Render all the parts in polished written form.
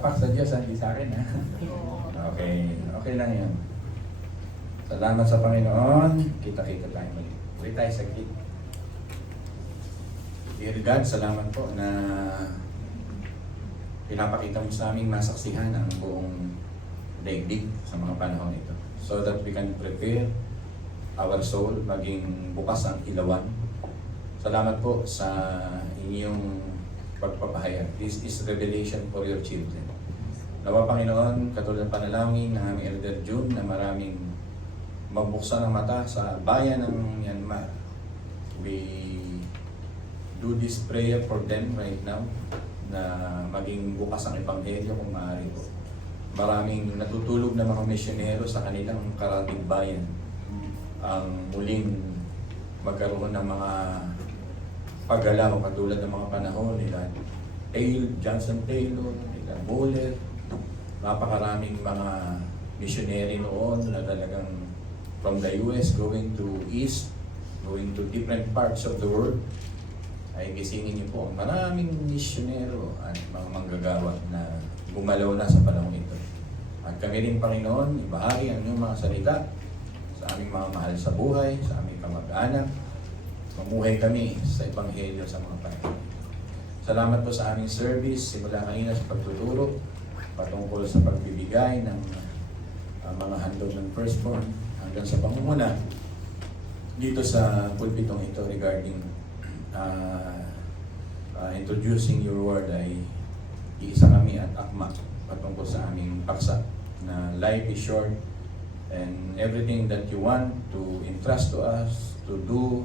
Pak sa Diyos, hindi sa akin ha. Okay, okay lang yan. Salamat sa Panginoon. Kita-kita tayo muli. Uwi tayo saglit. Dear God, salamat po na pinapakita mo sa aming masaksihan ang buong daigdig sa mga panahon ito. So that we can prepare our soul, maging bukas ang ilawan. Salamat po sa inyong pagpapahayag. This is revelation for your children. Nawa Panginoon, katulad ng panalangin ng aming Elder June na maraming magbuksan ng mata sa bayan ng Myanmar. We do this prayer for them right now na maging bukas ang Ebanghelyo kung maaari po. Maraming natutulog na mga misyonero sa kanilang karating bayan ang muling magkaroon ng mga paggalaw katulad ng mga panahon nila Johnson Taylor, nila Muller, napakaraming mga missionary noon na talagang from the US going to East, going to different parts of the world. Ay gisingin niyo po ang maraming misyonero at mga manggagawa na gumalaw na sa panahon ito. At kami rin, Panginoon, ibahagi ang inyong mga salita sa aming mga mahal sa buhay, sa aming kamag-anak. Mamuhay kami sa Ebanghelyo sa mga panahon. Salamat po sa aming service, simula kanina sa pagtuturo, patungkol sa pagbibigay ng mga handog ng firstborn hanggang sa pangunguna dito sa pulpitong ito regarding introducing your word ay iisa kami at akma patungkol sa aming paksa na life is short and everything that you want to entrust to us to do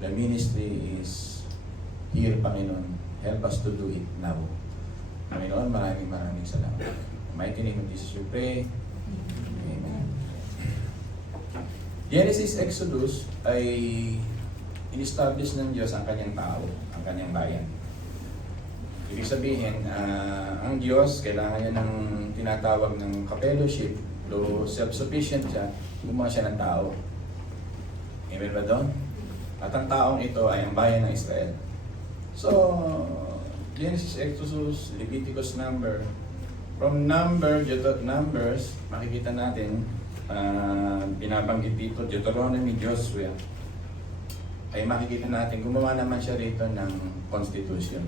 the ministry is here, Panginoon. Help us to do it now. Panginoon, maraming salamat. In the mighty name of Jesus we pray. Amen. Genesis Exodus ay in-establish ng Diyos ang kanyang tao, ang kanyang bayan. Ibig sabihin, ang Diyos, kailangan niya ng tinatawag ng ka-fellowship, though self-sufficient siya, gumawa siya ng tao. Amen ba doon? At ang taong ito ay ang bayan ng Israel. So, Genesis, Exodus, Leviticus, from Numbers, makikita natin, binabanggit dito, Deuteronomy, Joshua, ay makikita natin, gumawa naman siya rito ng Constitution.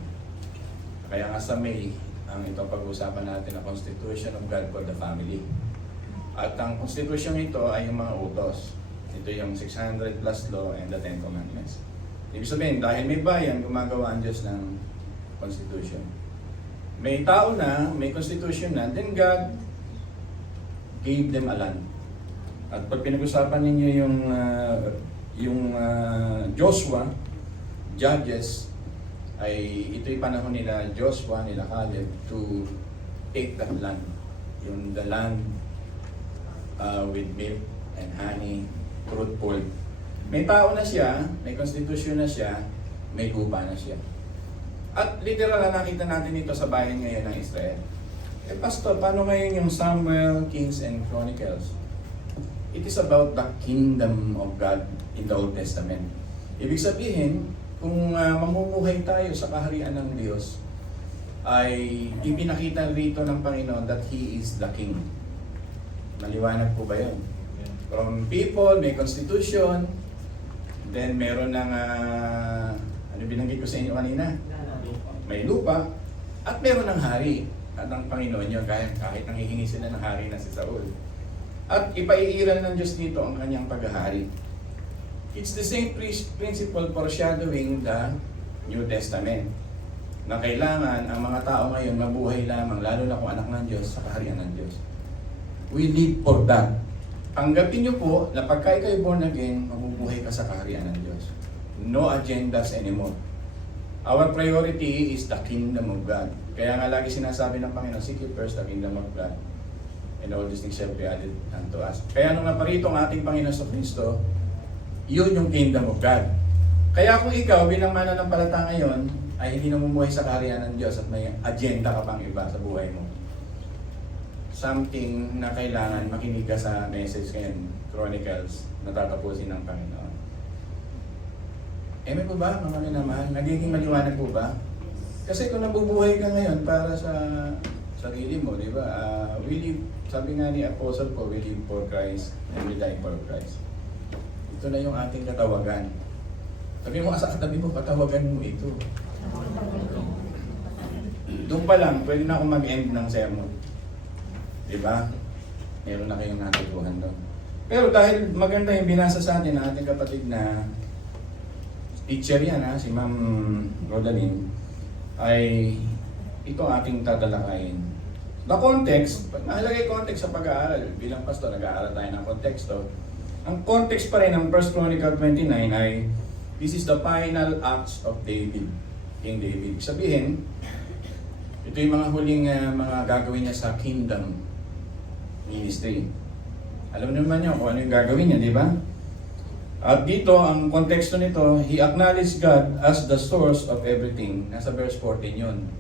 Kaya nga sa May, ang itong pag-uusapan natin na Constitution of God for the Family. At ang Constitution ito ay yung mga utos. Ito yung 600 plus law and the 10 commandments. Ibig sabihin, dahil may bayan, gumagawa ang Diyos ng Constitution. May tao na, may Constitution na, then God gave them a land. At pag pinag-usapan ninyo yung Joshua, Judges, ay ito'y panahon nila Joshua, nila Caleb to take that land. Yung the land with milk and honey, fruitful. May tao na siya, may constitution na siya, may lupa na siya. At literal na nakita natin ito sa bayan ngayon ng Israel. Eh Pastor, paano ngayon yung Samuel, Kings, and Chronicles? It is about the kingdom of God in the Old Testament. Ibig sabihin, kung mamumuhay tayo sa kaharian ng Diyos, ay ipinakita rito ng Panginoon that He is the King. Maliwanag po ba yun? From people, may constitution, then meron ng, ano binanggit ko sa inyo kanina? May lupa, at meron ng hari. At ang Panginoon yun, kahit nanghihingi sila ng hari na si Saul. At ipaiiral ng Diyos dito ang kanyang paghahari. It's the same principle foreshadowing the New Testament. Na kailangan ang mga tao ngayon mabuhay lamang, lalo na kung anak ng Diyos, sa kaharian ng Diyos. We live for that. Tanggapin niyo po na pagka kayo born again, mabubuhay ka sa kaharian ng Diyos. No agendas anymore. Our priority is the kingdom of God. Kaya nga lagi sinasabi ng Panginoon, seek ye first the kingdom of God. And all these things shall be added unto us. Kaya nung naparito ang ating Panginoon sa Kristo, yun yung kingdom of God. Kaya kung ikaw bilang mananampalata ngayon, ay hindi namumuhay sa kaharian ng Diyos at may agenda ka pang iba sa buhay mo. Something na kailangan makinig ka sa message ngayon, Chronicles, na tatapusin ng Panginoon. Amen po ba, mga minamahal? Nagiging maliwanag po ba? Kasi kung nabubuhay ka ngayon para sa sarili mo, di ba? We live, sabi nga ni Apostle Paul, we live for Christ and we die for Christ. Ito na yung ating katawagan. Sabi mo sa katabi mo, katawagan mo ito. Doon pa lang, pwede na akong mag-end ng sermon. Di ba? Meron na kayong natutuhan doon. Pero dahil maganda yung binasa sa atin ng ating kapatid na teacher yan, si Ma'am Rodaline, ay ito ating tatalakayin. The context, mahalaga yung context sa pag-aaral. Bilang pastor, nag-aaral tayo ng konteksto. Ang context pa rin ng 1 Chronicle 29 ay this is the final acts of David, King David. Sabihin, ito yung mga huling mga gagawin niya sa kingdom ministry. Alam naman niyo kung ano yung gagawin niya, di ba? At dito, ang konteksto nito, he acknowledged God as the source of everything. Nasa verse 14 yun.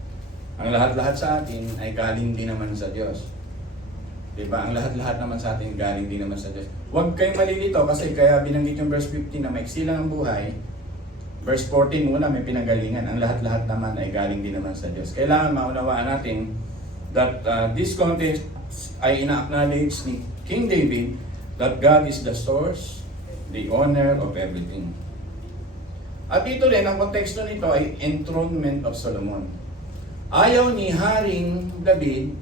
Ang lahat-lahat sa atin ay galing din naman sa Diyos. Diba? Ang lahat-lahat naman sa atin galing din naman sa Diyos. Huwag kayong malilito kasi kaya binanggit yung verse 15 na maiksi lang ang buhay. Verse 14 muna may pinanggalingan. Ang lahat-lahat naman ay galing din naman sa Diyos. Kailangan maunawaan natin that this context ay ina-acknowledge ni King David that God is the source, the owner of everything. At dito rin, ang konteksto nito ay enthronement of Solomon. Ayaw ni Haring David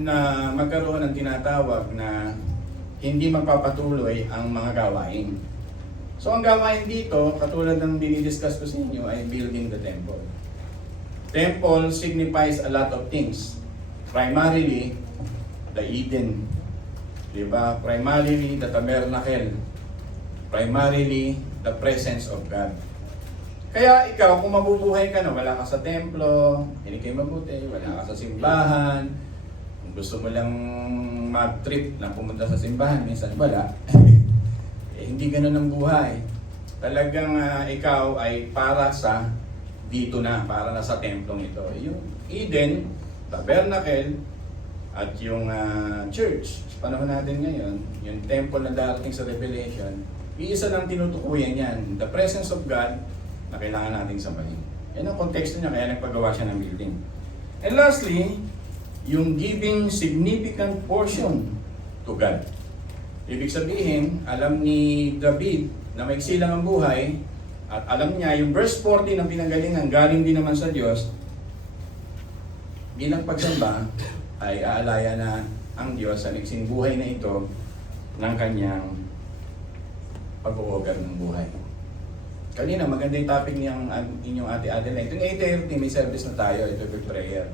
na magkaroon ng tinatawag na hindi magpapatuloy ang mga gawain. So ang gawain dito, katulad ng dinidiscuss ko sa inyo, ay building the temple. Temple signifies a lot of things. Primarily, the Eden. Diba? Primarily, the tabernacle. Primarily, the presence of God. Kaya ikaw, kung mabubuhay ka na, wala ka sa templo, hindi kayo mabuti, wala ka sa simbahan, kung gusto mo lang mag-trip na pumunta sa simbahan, minsan wala, hindi ganun ang buhay. Talagang ikaw ay para sa dito na, para na sa templong ito. Yung Eden, tabernacle, at yung church, sa panahon natin ngayon, yung temple na darating sa Revelation, iisa lang tinutukuyan yan, the presence of God na kailangan nating sabahin. Yan ang konteksto niya, kaya nagpagawa siya ng building. And lastly, yung giving significant portion to God. Ibig sabihin, alam ni David na maiksi lang ang buhay, at alam niya yung verse 40 ng pinanggalingan, galing din naman sa Diyos, bilang pagsamba, ay aalaya na ang Diyos sa maiksing buhay na ito ng kanyang pag-uugal ng buhay. Kanina, maganda yung topic niyang inyong ate Adelaide. Itong 8:30, may service na tayo. Ito yung prayer.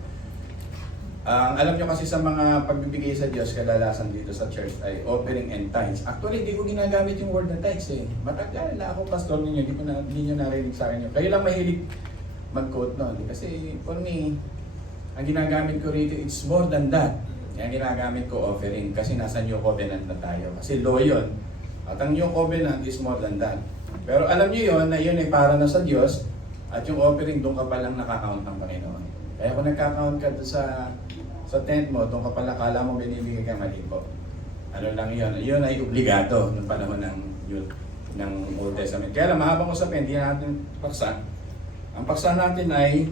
Alam nyo kasi sa mga pagbibigay sa Diyos, kadalasan dito sa church ay offering and tithes. Actually, hindi ko ginagamit yung word na tithes eh. Matagal na ako pastor ninyo, hindi nyo narinig sa akin yun. Kayo lang mahilig mag-quote nun. Kasi for me, ang ginagamit ko rito, it's more than that. Ang ginagamit ko offering kasi nasa New Covenant na tayo. Kasi law yun. At ang New Covenant is more than that. Pero alam niyo yon na yun ay para na sa Diyos at yung offering doon ka palang nakakount ng Panginoon. Kaya kung nagka-count ka doon sa tent mo, doon ka pala kala mo binibigay ka malipo. Ano lang yun? Yun ay obligato ng panahon ng Old Testament. Kaya lang, mahabang usapin, hindi natin paksa. Ang paksa natin ay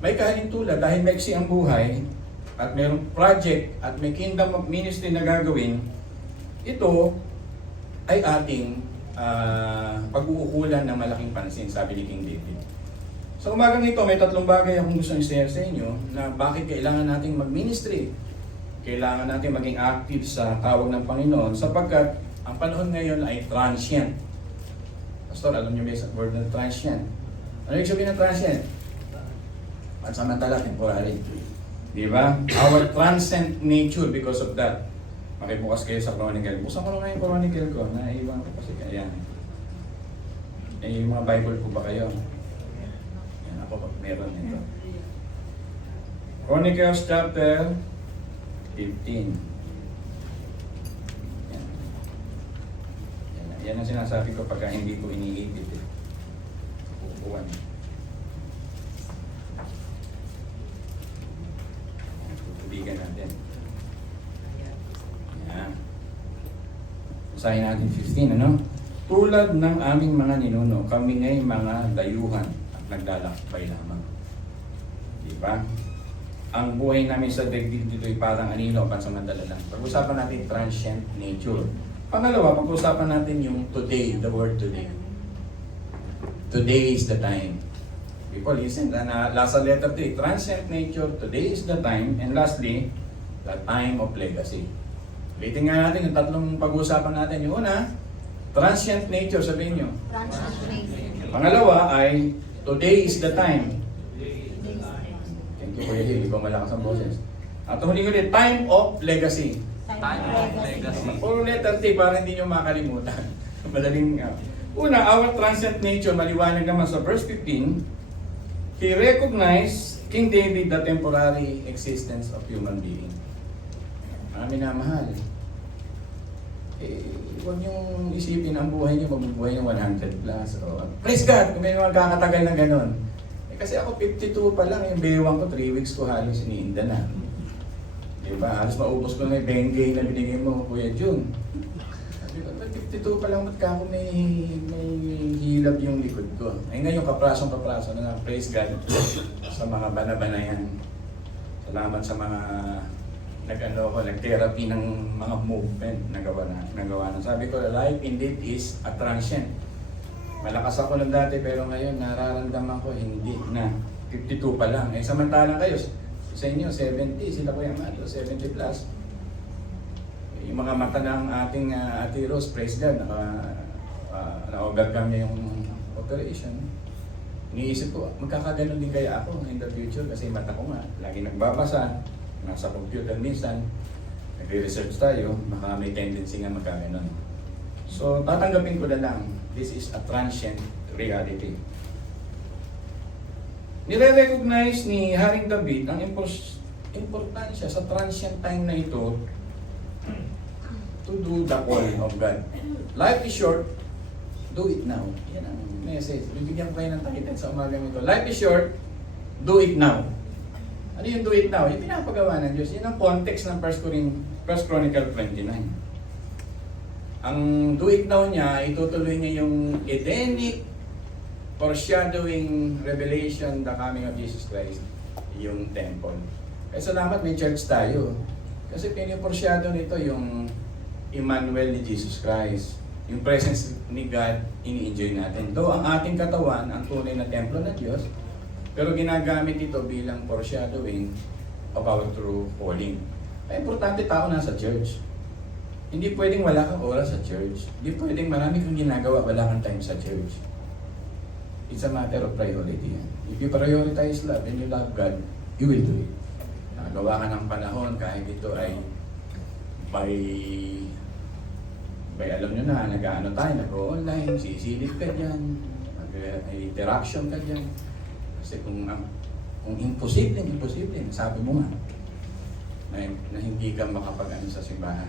may kahalintulad dahil maiksi ang buhay at mayroong project at may kingdom of ministry na gagawin, ito ay ating pag-uukulan ng malaking pansin, sabi ni King David. Sa umagang ito, may tatlong bagay akong gusto i-share sa inyo na bakit kailangan nating mag-ministry. Kailangan natin maging active sa tawag ng Panginoon sapagkat ang panahon ngayon ay transient. Pastor, alam niyo may word na transient. Ano yung sabihin ng transient? Pansamantala, temporary. Di ba? Our transient nature because of that. Makibukas kayo sa Chronicle. Buksan ko na yung Chronicle ko. Naiiwan ko kasi kaya. Yung mga Bible po ba kayo? Yan ako, meron nito. Chronicles chapter 15. Yan ang sinasabi ko pagka hindi ko iniipit. Upuan. Tutubigan natin. Yan. Usahin natin 15, ano? Tulad ng aming mga ninuno, kami ngay mga dayuhan at naglalakbay lamang. Diba? ang buhay namin sa daigdig dito ay parang anino, pansamantala lang. Pag-usapan natin transient nature. Pangalawa, pag-usapan natin yung today, the word today. Today is the time. People listen, last letter 3, transient nature, today is the time, and lastly, the time of legacy. Ulitin nga natin yung tatlong pag-uusapan natin. Yung una, transient nature, sabihin nyo. Transient nature. Pangalawa ay, today is the time. Thank you, Kuya Hill, ikaw malakas ang boses. At huling ulit, time of legacy. Time of legacy. Puro letter T para hindi nyo makalimutan. Madaling una, our transient nature, maliwanag naman sa verse 15, he recognized King David the temporary existence of human being. Mga minamahal. Huwag niyong isipin ang buhay niyo, mabubuhay ng 100 plus. O, praise God, kung may magkakatagal ng ganon. Kasi ako 52 pa lang, yung bewang ko, 3 weeks ko halos iniinda na. Diba? Halos maubos ko na yung Bengay na binigay mo, Kuya Jun. Diba? 52 pa lang, ba't ka ako may hilab yung likod ko? Ay ngayon, kaprasong-kapraso na lang, praise God sa mga bana-banayan. Salamat sa mga nag-therapy ng mga movement nagawa na. Sabi ko, life indeed is a transient. Malakas ako ng dati pero ngayon nararamdaman ko hindi na. 52 pa lang. Eh samantalang kayo, sa inyo 70, sila ko yung 70 plus. Yung mga mata ng ating Ate Rose, praise God, na-overcome niya yung operation. Iniisip ko, magkakaganon din kaya ako in the future kasi mata ko nga, lagi nagbabasa, nasa computer minsan, nagre-research tayo, baka may tendency nga magkaganon. So, tatanggapin ko na lang, this is a transient reality. Nire-recognize ni Haring David ang importansya sa transient time na ito to do the calling of God. Life is short, do it now. Yan ang message. Bibigyan ko kayo ng takitin sa umagang ito. Life is short, do it now. Ano yung do it now? Yung pinapagawa ng Diyos. Yan ang context ng 1 Chronicle 29. Ang do it now niya, itutuloy niya yung Edenic foreshadowing revelation, the coming of Jesus Christ, yung temple. Kaya salamat may church tayo. Kasi piniforeshadow nito yung Emmanuel ni Jesus Christ. Yung presence ni God, ini-enjoy natin. Though ang ating katawan, ang tunay na templo ng Diyos, pero ginagamit ito bilang foreshadowing of our true calling. Kaya importante tao nasa church. Hindi pwedeng wala kang oras sa church. Hindi pwedeng marami kang ginagawa, wala kang time sa church. It's a matter of priority. If you prioritize love and you love God, you will do it. Nakagawa ka ng panahon kahit ito ay by alam nyo na, nag-ano tayo, nag-online, sisilip ka dyan, mag-interaction ka dyan. Kasi kung imposible, sabi mo nga, na hindi ka makapag-ano sa simbahan.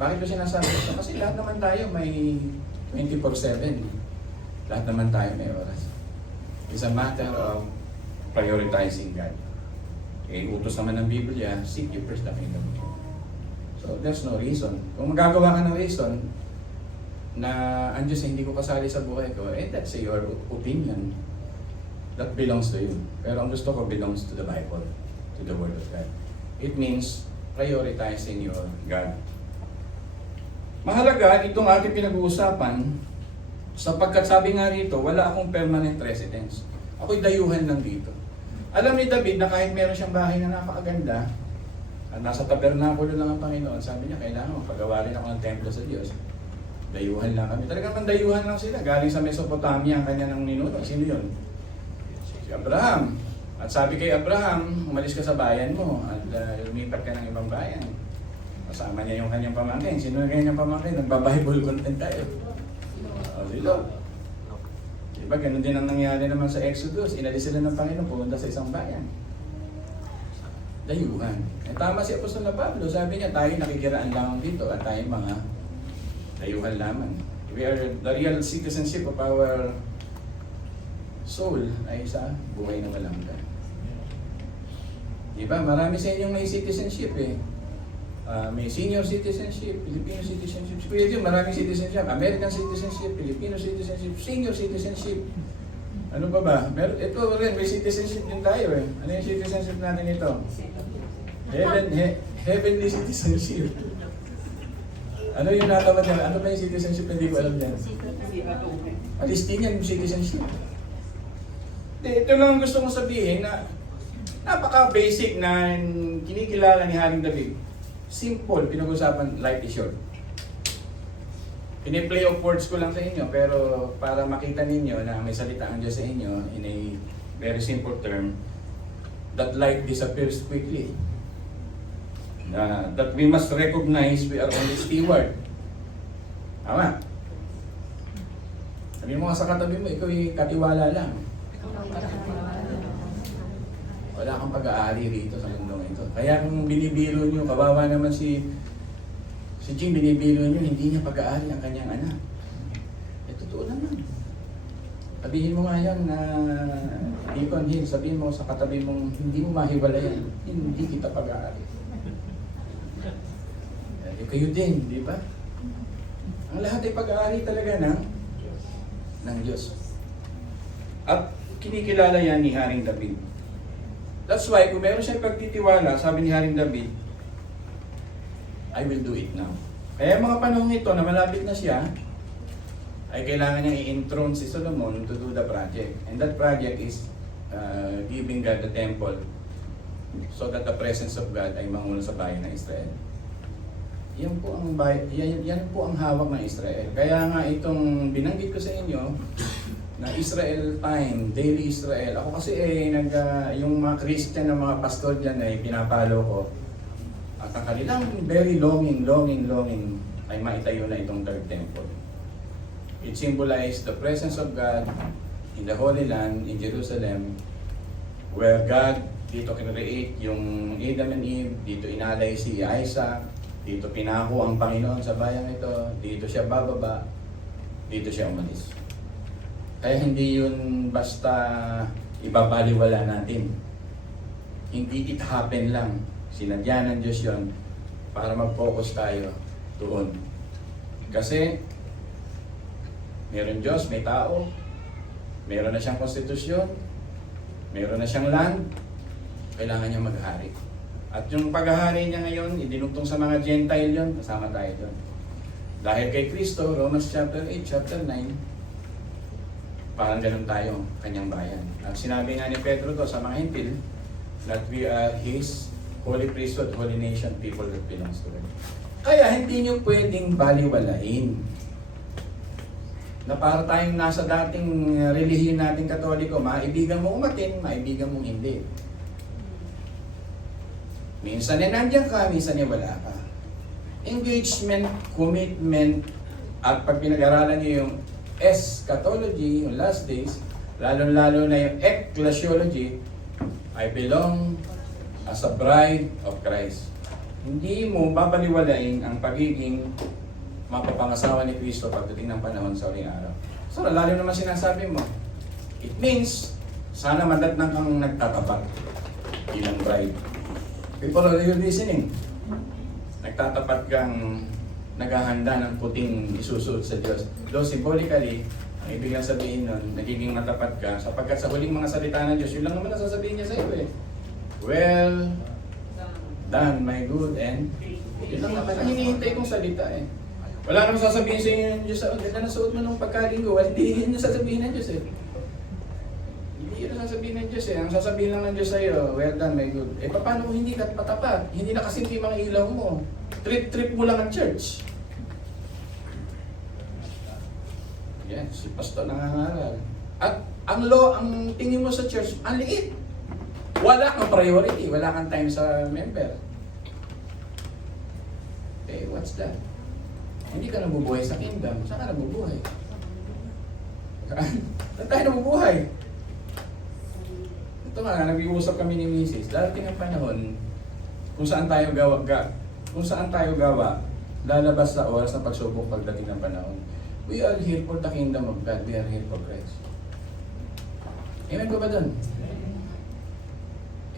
Bakit ko sinasabi ito? Kasi lahat naman tayo may 24/7. Lahat naman tayo may oras. It's a matter of prioritizing God. Eh, utos naman ng Biblia, seek you first the kingdom of God. So, there's no reason. Kung magagawa ka ng reason na ang Diyos hindi ko kasali sa buhay ko, that's your opinion. That belongs to you. Pero ang gusto ko belongs to the Bible, to the Word of God. It means prioritizing your God. Mahalaga itong ating pinag-uusapan sapagkat sabi nga rito, wala akong permanent residence. Ako'y dayuhan lang dito. Alam ni David na kahit meron siyang bahay na napakaganda, at nasa tabernakulo lang ang Panginoon, sabi niya, kailangan magpagawa rin ako ng templo sa Diyos. Dayuhan lang kami. Talagang mandayuhan lang sila. Galing sa Mesopotamia ang kanya ng ninuno. Sino yun? Si Abraham. At sabi kay Abraham, umalis ka sa bayan mo at lumipat ka ng ibang bayan. Kasama niya yung kanyang pamangkin. Sino yung kanyang pamangkin? Nagba-Bible content tayo. Sila. Diba, ganun din ang nangyari naman sa Exodus. Inalis sila ng Panginoon, pumunta sa isang bayan. Dayuhan. Eh, tama si Apostol na Pablo, sabi niya, tayo nakikiraan lamang dito at tayo mga dayuhan lamang. We are the real citizenship of our soul ay sa buhay na walang hanggan. Diba, marami sa inyong may citizenship eh. May senior citizenship, Filipino citizenship. Kuya Jun, maraming citizenship. American citizenship, Filipino citizenship, senior citizenship. Ano pa ba? Ito rin, may citizenship din tayo eh. Ano yung citizenship natin ito? Heavenly citizenship. Ano yung natawad niya? Ano ba yung citizenship na hindi ko alam yan? Palestinian citizenship. Ito lang ang gusto kong sabihin na napaka-basic na kinikilala ni Haring David. Simple, pinag-usapan, life is short. Pini-play of words ko lang sa inyo, pero para makita ninyo na may salita ang Diyos sa inyo in a very simple term, that life disappears quickly. That we must recognize we are only steward. Tama? Sabihin mo nga sa katabi mo, ikaw ay katiwala lang. Wala kang pag-aari rito sa mundong ito. Kaya kung binibiro nyo, kawawa naman si Jim, binibiro nyo, hindi niya pag-aari ang kanyang anak. Totoo naman. Sabihin mo nga yan na Deacon Hill, sabihin mo sa katabi mong hindi mo mahiwalayan, hindi kita pag-aari. Kayo din, di ba? Ang lahat ay pag-aari talaga ng Diyos. At kinikilala yan ni Haring David. That's why, kung meron siyang pagtitiwala, sabi ni Haring David, I will do it now. Kaya mga panahon ito na malapit na siya, ay kailangan niyang i-enthrone si Solomon to do the project. And that project is giving God the temple so that the presence of God ay mangulo sa bayan ng Israel. Yan po ang hawak ng Israel. Kaya nga itong binanggit ko sa inyo na Israel time, daily Israel. Ako kasi yung mga Christian na mga pastor dyan ay pinapalo ko. At ang kanilang very longing ay maitayo na itong third temple. It symbolizes the presence of God in the Holy Land, in Jerusalem, where God dito kinreate yung Adam and Eve, dito inalay si Isaac, dito pinako ang Panginoon sa bayang ito, dito siya bababa, dito siya umalis. Kaya hindi yun basta ibabaliwala natin. Hindi it happen lang. Sinadya ng Diyos yun para mag-focus tayo doon. Kasi meron Diyos, may tao, meron na siyang konstitusyon, meron na siyang land, kailangan niya maghari. At yung paghahari niya ngayon, idinugtong sa mga Gentile yun, kasama tayo doon. Dahil kay Kristo, Romans chapter 8, chapter 9, parang ganun tayo, kanyang bayan. At sinabi nga ni Pedro to sa mga Hintil, that we are His holy priesthood, holy nation, people that belongs to Him. Kaya hindi nyo pwedeng baliwalain na para tayong nasa dating relihiyon nating Katoliko, maibigan mo umatin, maibigan mong hindi. Minsan ay nandiyan ka, minsan ay wala ka. Engagement, commitment, at pag pinag-aralan nyo yung eschatology, yung last days, lalo-lalo na yung ecclesiology, I belong as a bride of Christ. Hindi mo babaliwalain ang pagiging mapapangasawa ni Kristo pagdating ng panahon sa uling araw. So, lalim naman sinasabi mo. It means, sana madatnang kang nagtatapat bilang bride. People are listening. Nagtatapat kang naghahanda ng puting isusuot sa Diyos. Though symbolically, ang ibig sabihin nun, nagiging matapat ka sapagkat sa huling mga salita ng Diyos, yun lang naman nasasabihin niya sa iyo eh. Well done, my good and yun lang naman ang hinihintay kong salita eh. Wala namang sasabihin sa inyo ng Diyos, ganda na suot mo nung pagkalinggo, hindi yun yung sasabihin ng Diyos eh. Hindi yun ang sasabihin ng Diyos eh. Ang sasabihin lang ng Diyos sa iyo, well done, my good. Eh paano kung hindi ka patapat? Hindi na kasi mga ilaw mo. Trip mo lang ang church. Yan, si pastor nangangaral. At ang tingin mo sa church, ang liit. Wala kang priority, wala kang time sa member. Okay, what's that? Hindi ka nabubuhay sa kingdom. Saan ka nabubuhay? Saan tayo nabubuhay? Ito nga, nag-iusap kami ni Mrs. Darating ang panahon kung saan tayo gawa, lalabas sa oras ng pagsubok pagdating ng panahon. We are here for the kingdom of God. We are here for Christ. Amen ko ba dun?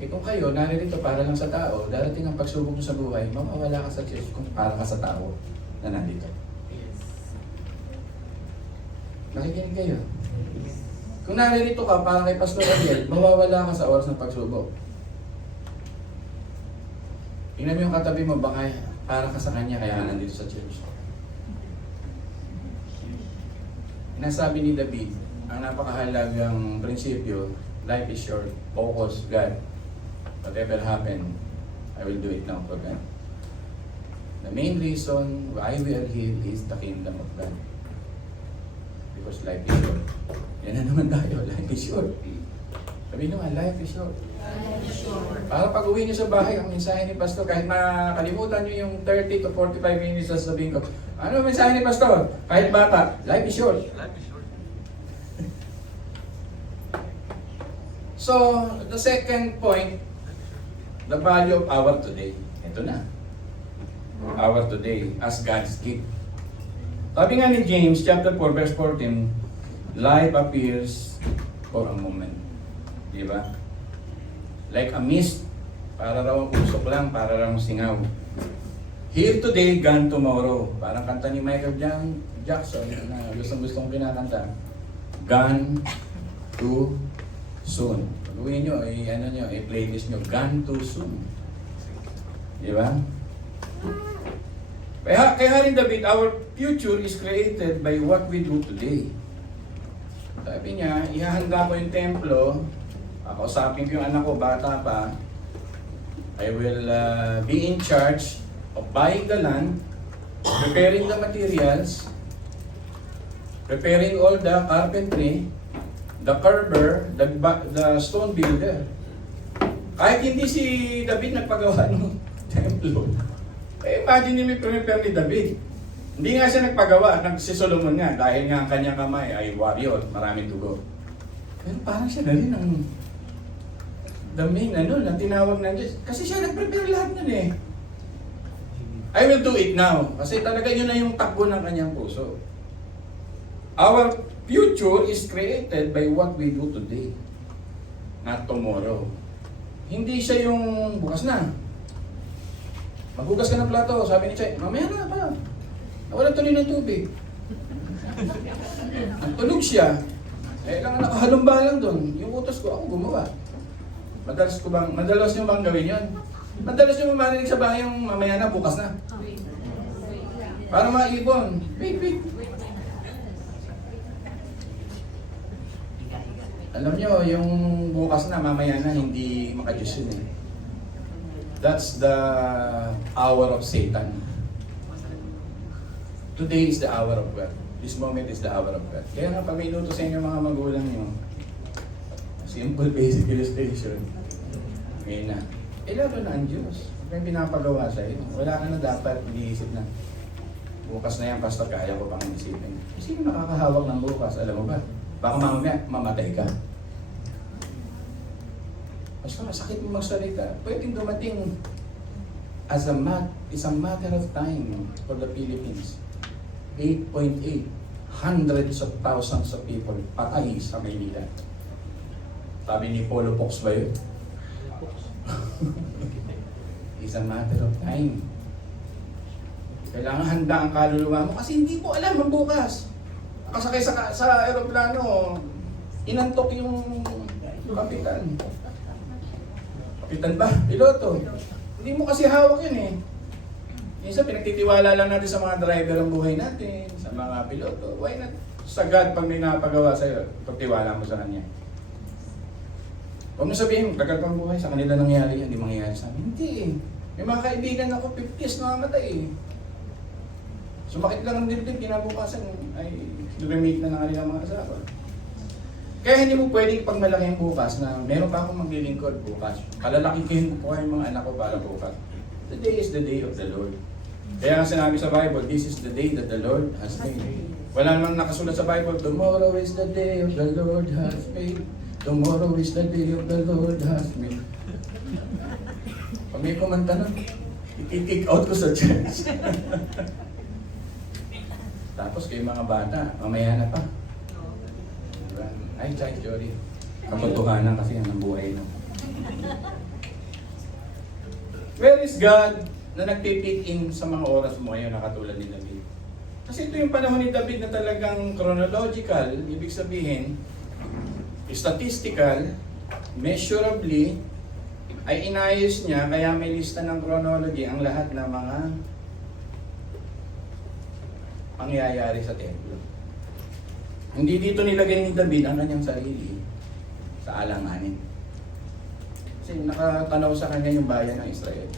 Eh kung kayo, naririto para lang sa tao, darating ang pagsubok sa buhay, mawawala ka sa church kung para ka sa tao na nandito. Nakikinig kayo? Kung naririto ka, parang kay Pastor Ariel, mawawala ka sa oras ng pagsubok. Tingnan mo yung katabi mo, baka para ka sa kanya, kaya ka nandito sa church. Nasabi ni David, ang napakahalagang prinsipyo, life is short, focus, God. Whatever happen, I will do it now for God. The main reason why we are here is the kingdom of God. Because life is short. Yan na naman tayo, life is short. Sabi nyo nga, life is short. Para pag uwi nyo sa bahay, ang mensahe ni Pastor, kahit makalimutan nyo yung 30 to 45 minutes na sabihin ko, ano ang mensahe ni Pastor? Kahit bata, life is short. Life is short. So, the second point, the value of our today. Ito na. Our today as God's gift. Sabi nga ni James chapter 4 verse 14, life appears for a moment. Di ba? Like a mist, para raw usok lang, para raw singaw. Here today, gone tomorrow. Parang kanta ni Michael Jackson na gustong kinakanta. Gone too soon. Pag-uwi nyo, playlist nyo, gone too soon. Di ba? Kaya rin David, our future is created by what we do today. Sabi niya, ihahanda ko yung templo, kausapin ko yung anak ko, bata pa, I will be in charge of buying the land, preparing the materials, preparing all the carpentry, the carver, the stone builder. Kahit hindi si David nagpagawa ng templo, imagine niyo may prepare ni David. Hindi nga siya nagpagawa, si Solomon nga, dahil nga ang kanyang kamay ay warrior, maraming dugo. Pero parang siya na rin ang the main, na tinawag ng Diyos. Kasi siya nag-prepare lahat nun eh. I will do it now. Kasi talaga yun na yung takbo ng kanyang puso. Our future is created by what we do today, not tomorrow. Hindi siya yung bukas na. Maghugas ka ng plato, sabi ni Chay, mamaya na pa. Nawalan tuloy ng tubig. Nagtunog siya. Lang nakahalumba lang doon. Yung utos ko, ako gumawa. Madalas nyo bang gawin yun? Madalas nyo mamarinig sa bahay yung mamaya na, bukas na. Para maibon. Wait. Alam nyo, yung bukas na, mamaya na, hindi makadiyos yun eh. That's the hour of Satan. Today is the hour of God. This moment is the hour of God. Kaya nga pag may inutos sa inyo mga magulang nyo, simple basic illustration, ngayon na, lalo na ang Diyos. May pinapagawa sa iyo. Wala ka na dapat iniisip na, bukas na yan, Pastor, kaya ko pang inisipin. Sino nakakahawak ng bukas? Alam mo ba? Baka mamaya, mamatay ka. Basta masakit mo magsalita. Pwedeng dumating it's a matter of time for the Philippines. 8.8, hundreds of thousands of people patay sa Maynila. Sabi ni Polo Fox ba yun? It's a matter of time. Kailangan handa ang kaluluwa mo kasi hindi mo alam ang bukas. Nakasakay sa aeroplano, inantok yung kapitan. Kapitan ba? Piloto. Hindi mo kasi hawak yun eh. Minsan pinagtitiwala lang natin sa mga driver ang buhay natin, sa mga piloto. Why not? Sa God, pag may napagawa sa'yo, pagtiwala mo sa Kanya. Huwag mo sabihin, tagal pang buhay, sa kanila nangyari yan, hindi mangyayari sa amin. Hindi eh. May mga kaibigan ako, 50s nakamatay eh. Sumakit lang ang dibdib, kinabukasan ay remake na ng kanilang mga asawa. Kaya hindi mo pwedeng pagmalaki ang bukas na meron pa akong maglilingkod bukas. Palalakihin ko yung mga anak ko para bukas. The day is the day of the Lord. Kaya nga sinabi sa Bible, this is the day that the Lord has made. Wala namang nakasulat sa Bible, tomorrow is the day of the Lord has made. Tomorrow is the day of the Lord has made. Pag may kumanta na, i-kick out ko sa church. Tapos kayo mga bata, mamaya na pa. Diba? Ay, Chay, sorry. Katotohanan kasi yan ang buhay no. Where is God na nagtitake in sa mga oras mo ngayon na katulad ni David? Kasi ito yung panahon ni David na talagang chronological, ibig sabihin, statistical, measurably, ay inayos niya, kaya may lista ng chronology ang lahat ng mga pangyayari sa templo. Hindi dito nilagay ni David ang kanyang sarili sa alanganin. Kasi nakatanaw sa kanya yung bayan ng Israel.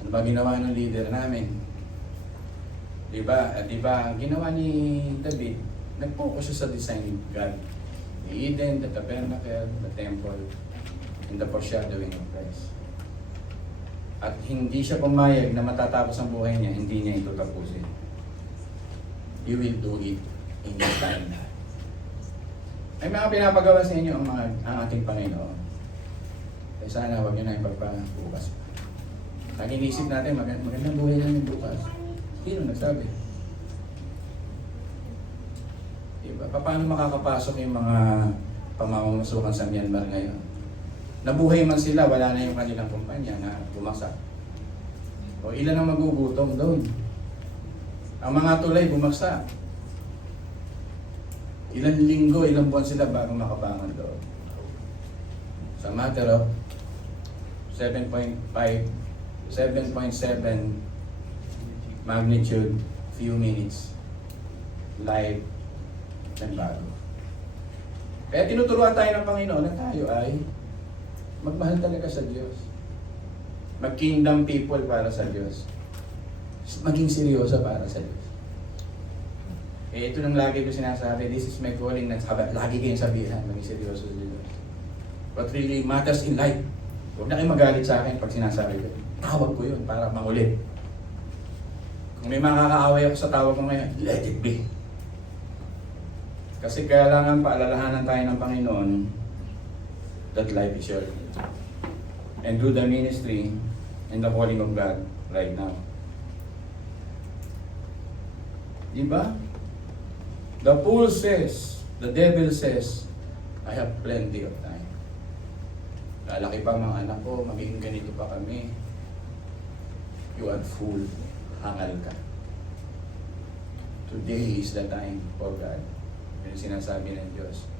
Ano ba ginawa ng leader namin? Diba? Ang ginawa ni David, nag-focus siya sa design ni God. The Eden, the tabernacle, the temple, and the foreshadowing of Christ. At hindi siya pumayag na matatapos ang buhay niya, hindi niya ito tapusin. You will do it in your time. May mga pinapagawa sa inyo ang ating Panginoon. Kaya sana huwag niyo na yung pagpabukas. Ang inisip natin, magandang buhay namin bukas. Sino nagsabi? Diba? Paano makakapasok yung mga pamamasukan sa Myanmar ngayon? Nabuhay man sila, wala na yung kanilang kumpanya na bumagsak. O ilan ang magugutom doon? Ang mga tulay bumagsak. Ilang linggo, ilang buwan sila bago makabangon doon. Sa matter of 7.7 magnitude, few minutes, live and bago. Kaya tinuturuan tayo ng Panginoon na tayo ay magmahal talaga sa Diyos. Mag-kingdom people para sa Diyos. Maging seryoso para sa Diyos. Eh, ito nang lagi ko sinasabi, this is my calling na lagi kayong sabihan, maging seryoso sa Diyos. What really matters in life. Huwag na kayong magalit sa akin pag sinasabi ko. Tawag ko yun para mangulit. Kung may makakaaway ako sa tawag ko ngayon, let it be. Kasi kailangan paalalahanan tayo ng Panginoon that life is short. And do the ministry and the calling of God right now. Diba? The fool says, the devil says, I have plenty of time. Lalaki pa mga anak ko, magiging ganito pa kami. You are fool. Hangal ka. Today is the time for God. Yung sinasabi ng Diyos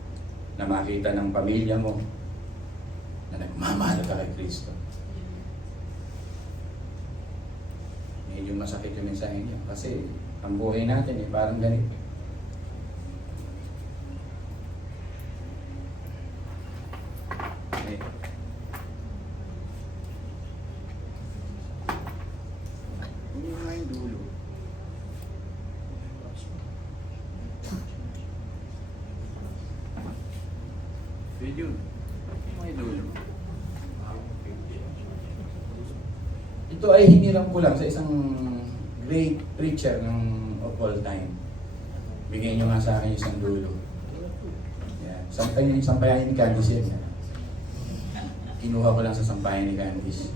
na makita ng pamilya mo na nagmamahal ka kay Kristo. Medyo masakit yung mensahe niya kasi ang buhay natin parang ganito. Okay. Hindi nga yung dulo. Video. May dulo. Ito ay hiniram ko lang sa isang great preacher of all time. Bigyan nyo nga sa akin isang dulo. Yan. Sampayan ni Candice yan. Kinuha ko lang sa sampayan ni Candice.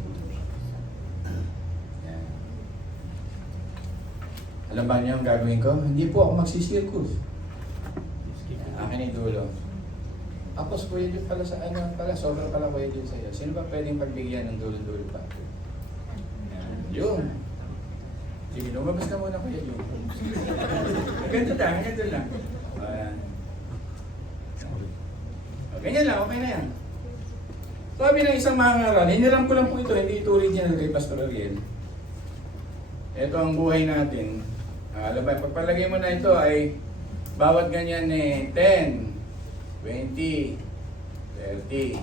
Yan. Alam ba niyo ang gagawin ko? Hindi po ako magsisirkus. Akin ay dulo. Tapos kuya din pala sa ano pala, sobrang pala kuya din sa'yo. Sino ba pwedeng pagbigyan ng dulo-dulo pa? Yan. Yun. Sige, lumabas ka muna kuya yun. Ganito lang. Ayan. Ganyan lang, okay na yan. Sabi ng isang mangaral, hiniram ko lang po ito, hindi ito original kay Pastor Ariel. Ito ang buhay natin. Alam ba, pagpalagay mo na ito ay bawat ganyan 10, 20, 30,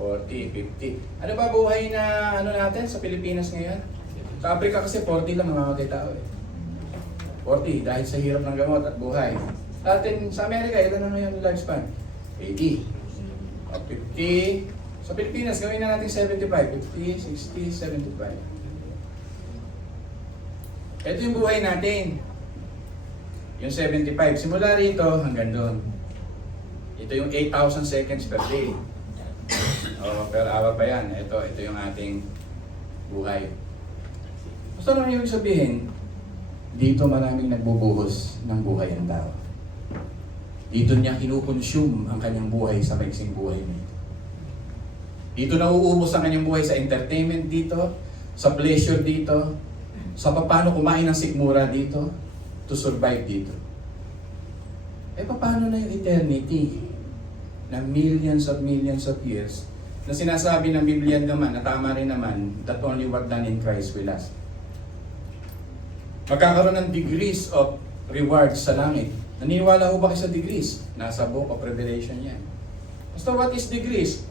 40, 50. Ano ba buhay na ano natin sa Pilipinas ngayon? Sa Africa kasi 40 lang namamatay tao eh. 40 dahil sa hirap ng gamot at buhay. Sa atin, sa Amerika, ilan na ngayon yung lifespan? 80. 50. Sa Pilipinas, gawin na natin 75. 50, 60, 75. Ito yung buhay natin. Yung 75. Simula rito hanggang doon. Ito yung 8,000 seconds per day. O, per hour pa yan. Ito yung ating buhay. Gusto naman yung sabihin, dito maraming nagbubuhos ng buhay ng tao. Dito niya kinukonsume ang kanyang buhay sa maiksing buhay niya. Dito nauubos ang kanyang buhay sa entertainment dito, sa pleasure dito, sa paano kumain ng sikmura dito, to survive dito. Eh, paano na yung eternity? Na millions of years, na sinasabi ng Biblia naman, na tama rin naman, that only what done in Christ will last. Magkakaroon ng degrees of rewards sa langit. Naniniwala ho ba kayo sa degrees? Nasa book of Revelation yan. Basta what is degrees?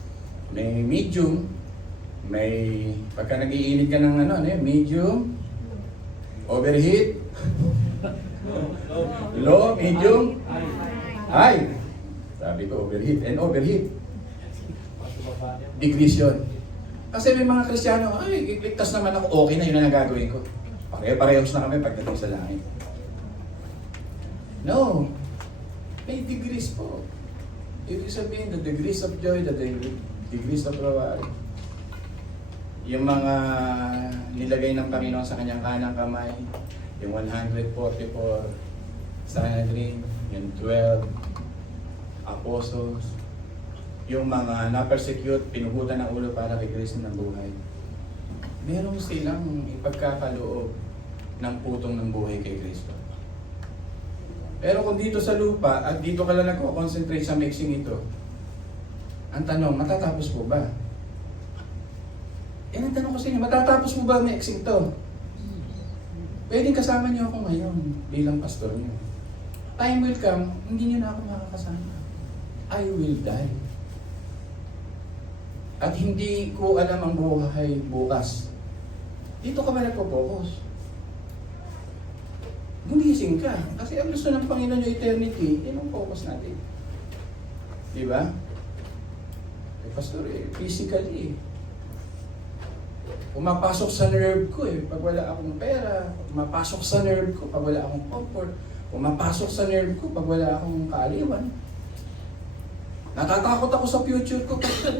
May medium, may pagka nag-iinit ka ng medium, overheat, low, medium, high. Sabi ko overheat and overheat. Degrees yun. Kasi may mga Kristiyano, ay, ligtas naman ako, okay na yun ang nagagawin ko. Pare-parehos na kami pagdating sa langit. No. May degrees po. Ibig sabihin, the degrees of joy, the degrees of reward. Yung mga nilagay ng Panginoon sa kanyang kanang kamay, yung 144 Sanhedrin, yung 12 apostles, yung mga na-persecute, pinuhutan ng ulo para kay Kristo ng buhay. Meron silang ipagkakaloob ng putong ng buhay kay Kristo. Pero kung dito sa lupa at dito ka lang nagko-concentrate sa mixing ito, ang tanong, matatapos po ba? Ang tanong ko sa inyo, matatapos mo ba ang mixing to? Pwedeng kasama niyo ako ngayon bilang pastor niyo. Time will come, hindi niyo na ako makakasama. I will die. At hindi ko alam ang buhay bukas. Dito ka ba nagpo-focus? Gumising ka. Kasi ang gusto ng Panginoon yung eternity, yun ang focus natin. Di ba? Pastor, physically, pumapasok sa nerve ko pag wala akong pera, pumapasok sa nerve ko pag wala akong comfort, pumapasok sa nerve ko pag wala akong kaaliwan. Natatakot ako sa future ko, pastor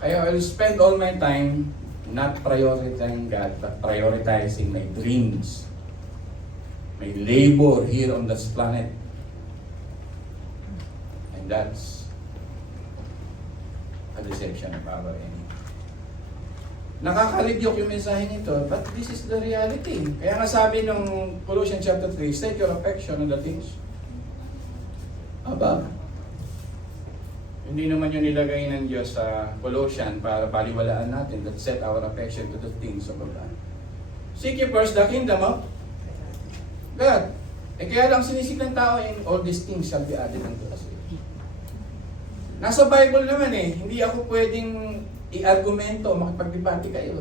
Kaya I'll spend all my time not prioritizing God, but prioritizing my dreams. My labor here on this planet. And that's a deception of our enemy. Nakakaligyok yung mensaheng ito, but this is the reality. Kaya nga sabi ng Colossians chapter 3, set your affection on the things above. Hindi naman yung nilagay ng Diyos sa Colossians para baliwalaan natin that set our affection to the things of God. Seek ye first the kingdom of God. Kaya lang sinisik ng tao in all these things shall be added unto us. Nasa Bible naman hindi ako pwedeng i-argumento, makipag-debate kayo.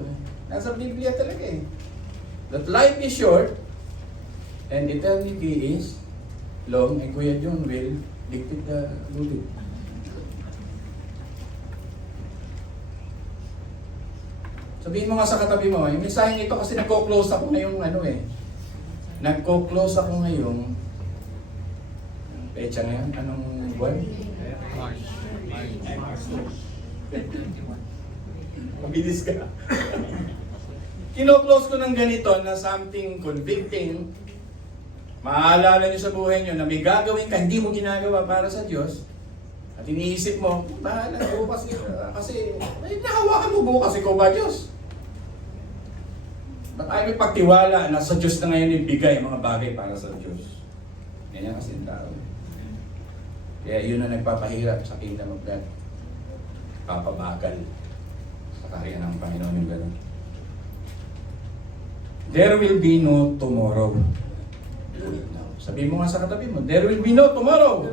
Nasa Biblia talaga That life is short and eternity is long, and Kuya John will dictate the ruling. Sabihin mo nga sa katabi mo, yung mensaheng ito kasi nagko-close ako ngayong Nagko-close ako ngayong pecha ngayon, anong buwan? March. Mabilis ka. Kino-close ko ng ganito na something convicting. Maaalala nyo sa buhay nyo na may gagawin ka, hindi mo ginagawa para sa Diyos. At iniisip mo, bahala, bukas kasi may nahawakan mo bukas, ikaw ba Diyos? Ba't ay may pagtiwala na sa Diyos na ngayon ibigay mga bagay para sa Diyos? Ganyan kasi ang tao. Kaya yun na nagpapahirap sa kingdom of God. Papabagal sa kaharian ng Panginoon yung gano'n. There will be no tomorrow. Sabi mo nga sa katabi mo, there will be no tomorrow.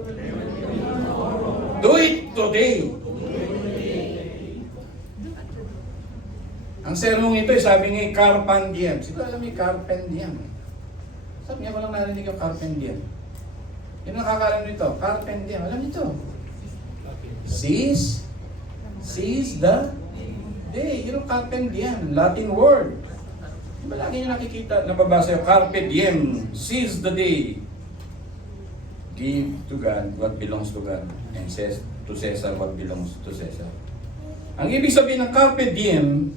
Do it today. Ang sermong ito, sabi nga, carpe diem. Sino alam yung carpe diem? Sabi niya, walang narinig yung carpe diem. Yun ang nakakalam nito, carpe diem. Alam nito? Seize the day. Yun ang carpe diem, Latin word. Diba lagi nyo nakikita, nababasa yung carpe diem, seize the day. Give to God what belongs to God, and says to Caesar what belongs to Caesar. Ang ibig sabihin ng carpe diem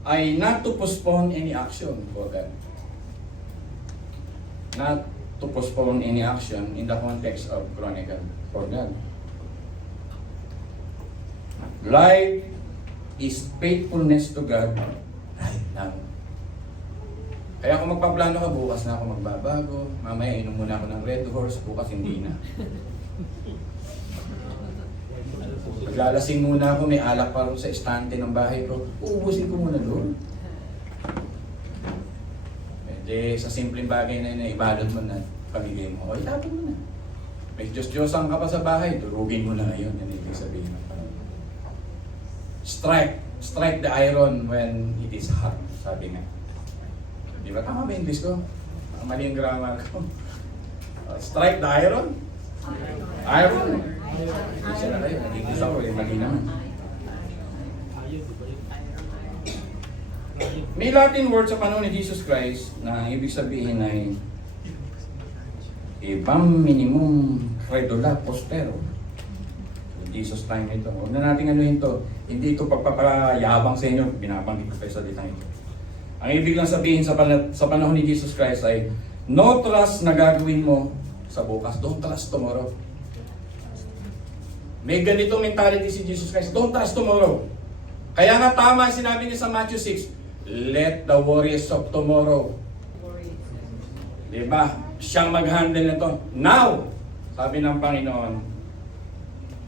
ay not to postpone any action for God. Not to postpone any action in the context of chronicle for God. Life is faithfulness to God right now. Kaya kung magpaplano ka, bukas na ako magbabago. Mamaya inom muna ako ng Red Horse, bukas hindi na. Paglalasing muna ako, may alak pa rin sa estante ng bahay ko. Uubusin ko muna doon. Eh, sa simpleng bagay na yun, ibalot mo na pamigay mo. O, itapon mo na. May Diyos-Diyosan ka pa sa bahay, durugin mo na ngayon. Yan ibig sabihin. Strike the iron when it is hot, sabi nga. Di ba tama ba yung English ko? Ang mali yung grammar ko. Strike the iron? Iron? Isa na kayo, nag-English ako, mali naman. May Latin word sa panahon ni Jesus Christ na ibig sabihin ay Ebam minimum credula postero. Jesus time ito. Huwag na natin anuhin to. Hindi ito pagpapayabang sa inyo, binabanggit ko kayo sa ditang ito. Ang ibig lang sabihin sa panahon ni Jesus Christ ay no trust na gagawin mo sa bukas. Don't trust tomorrow. May ganitong mentality si Jesus Christ. Don't trust tomorrow. Kaya nga tama sinabi niya sa Matthew 6, let the worries of tomorrow. Diba? Siyang mag-handle nito. Now, sabi ng Panginoon,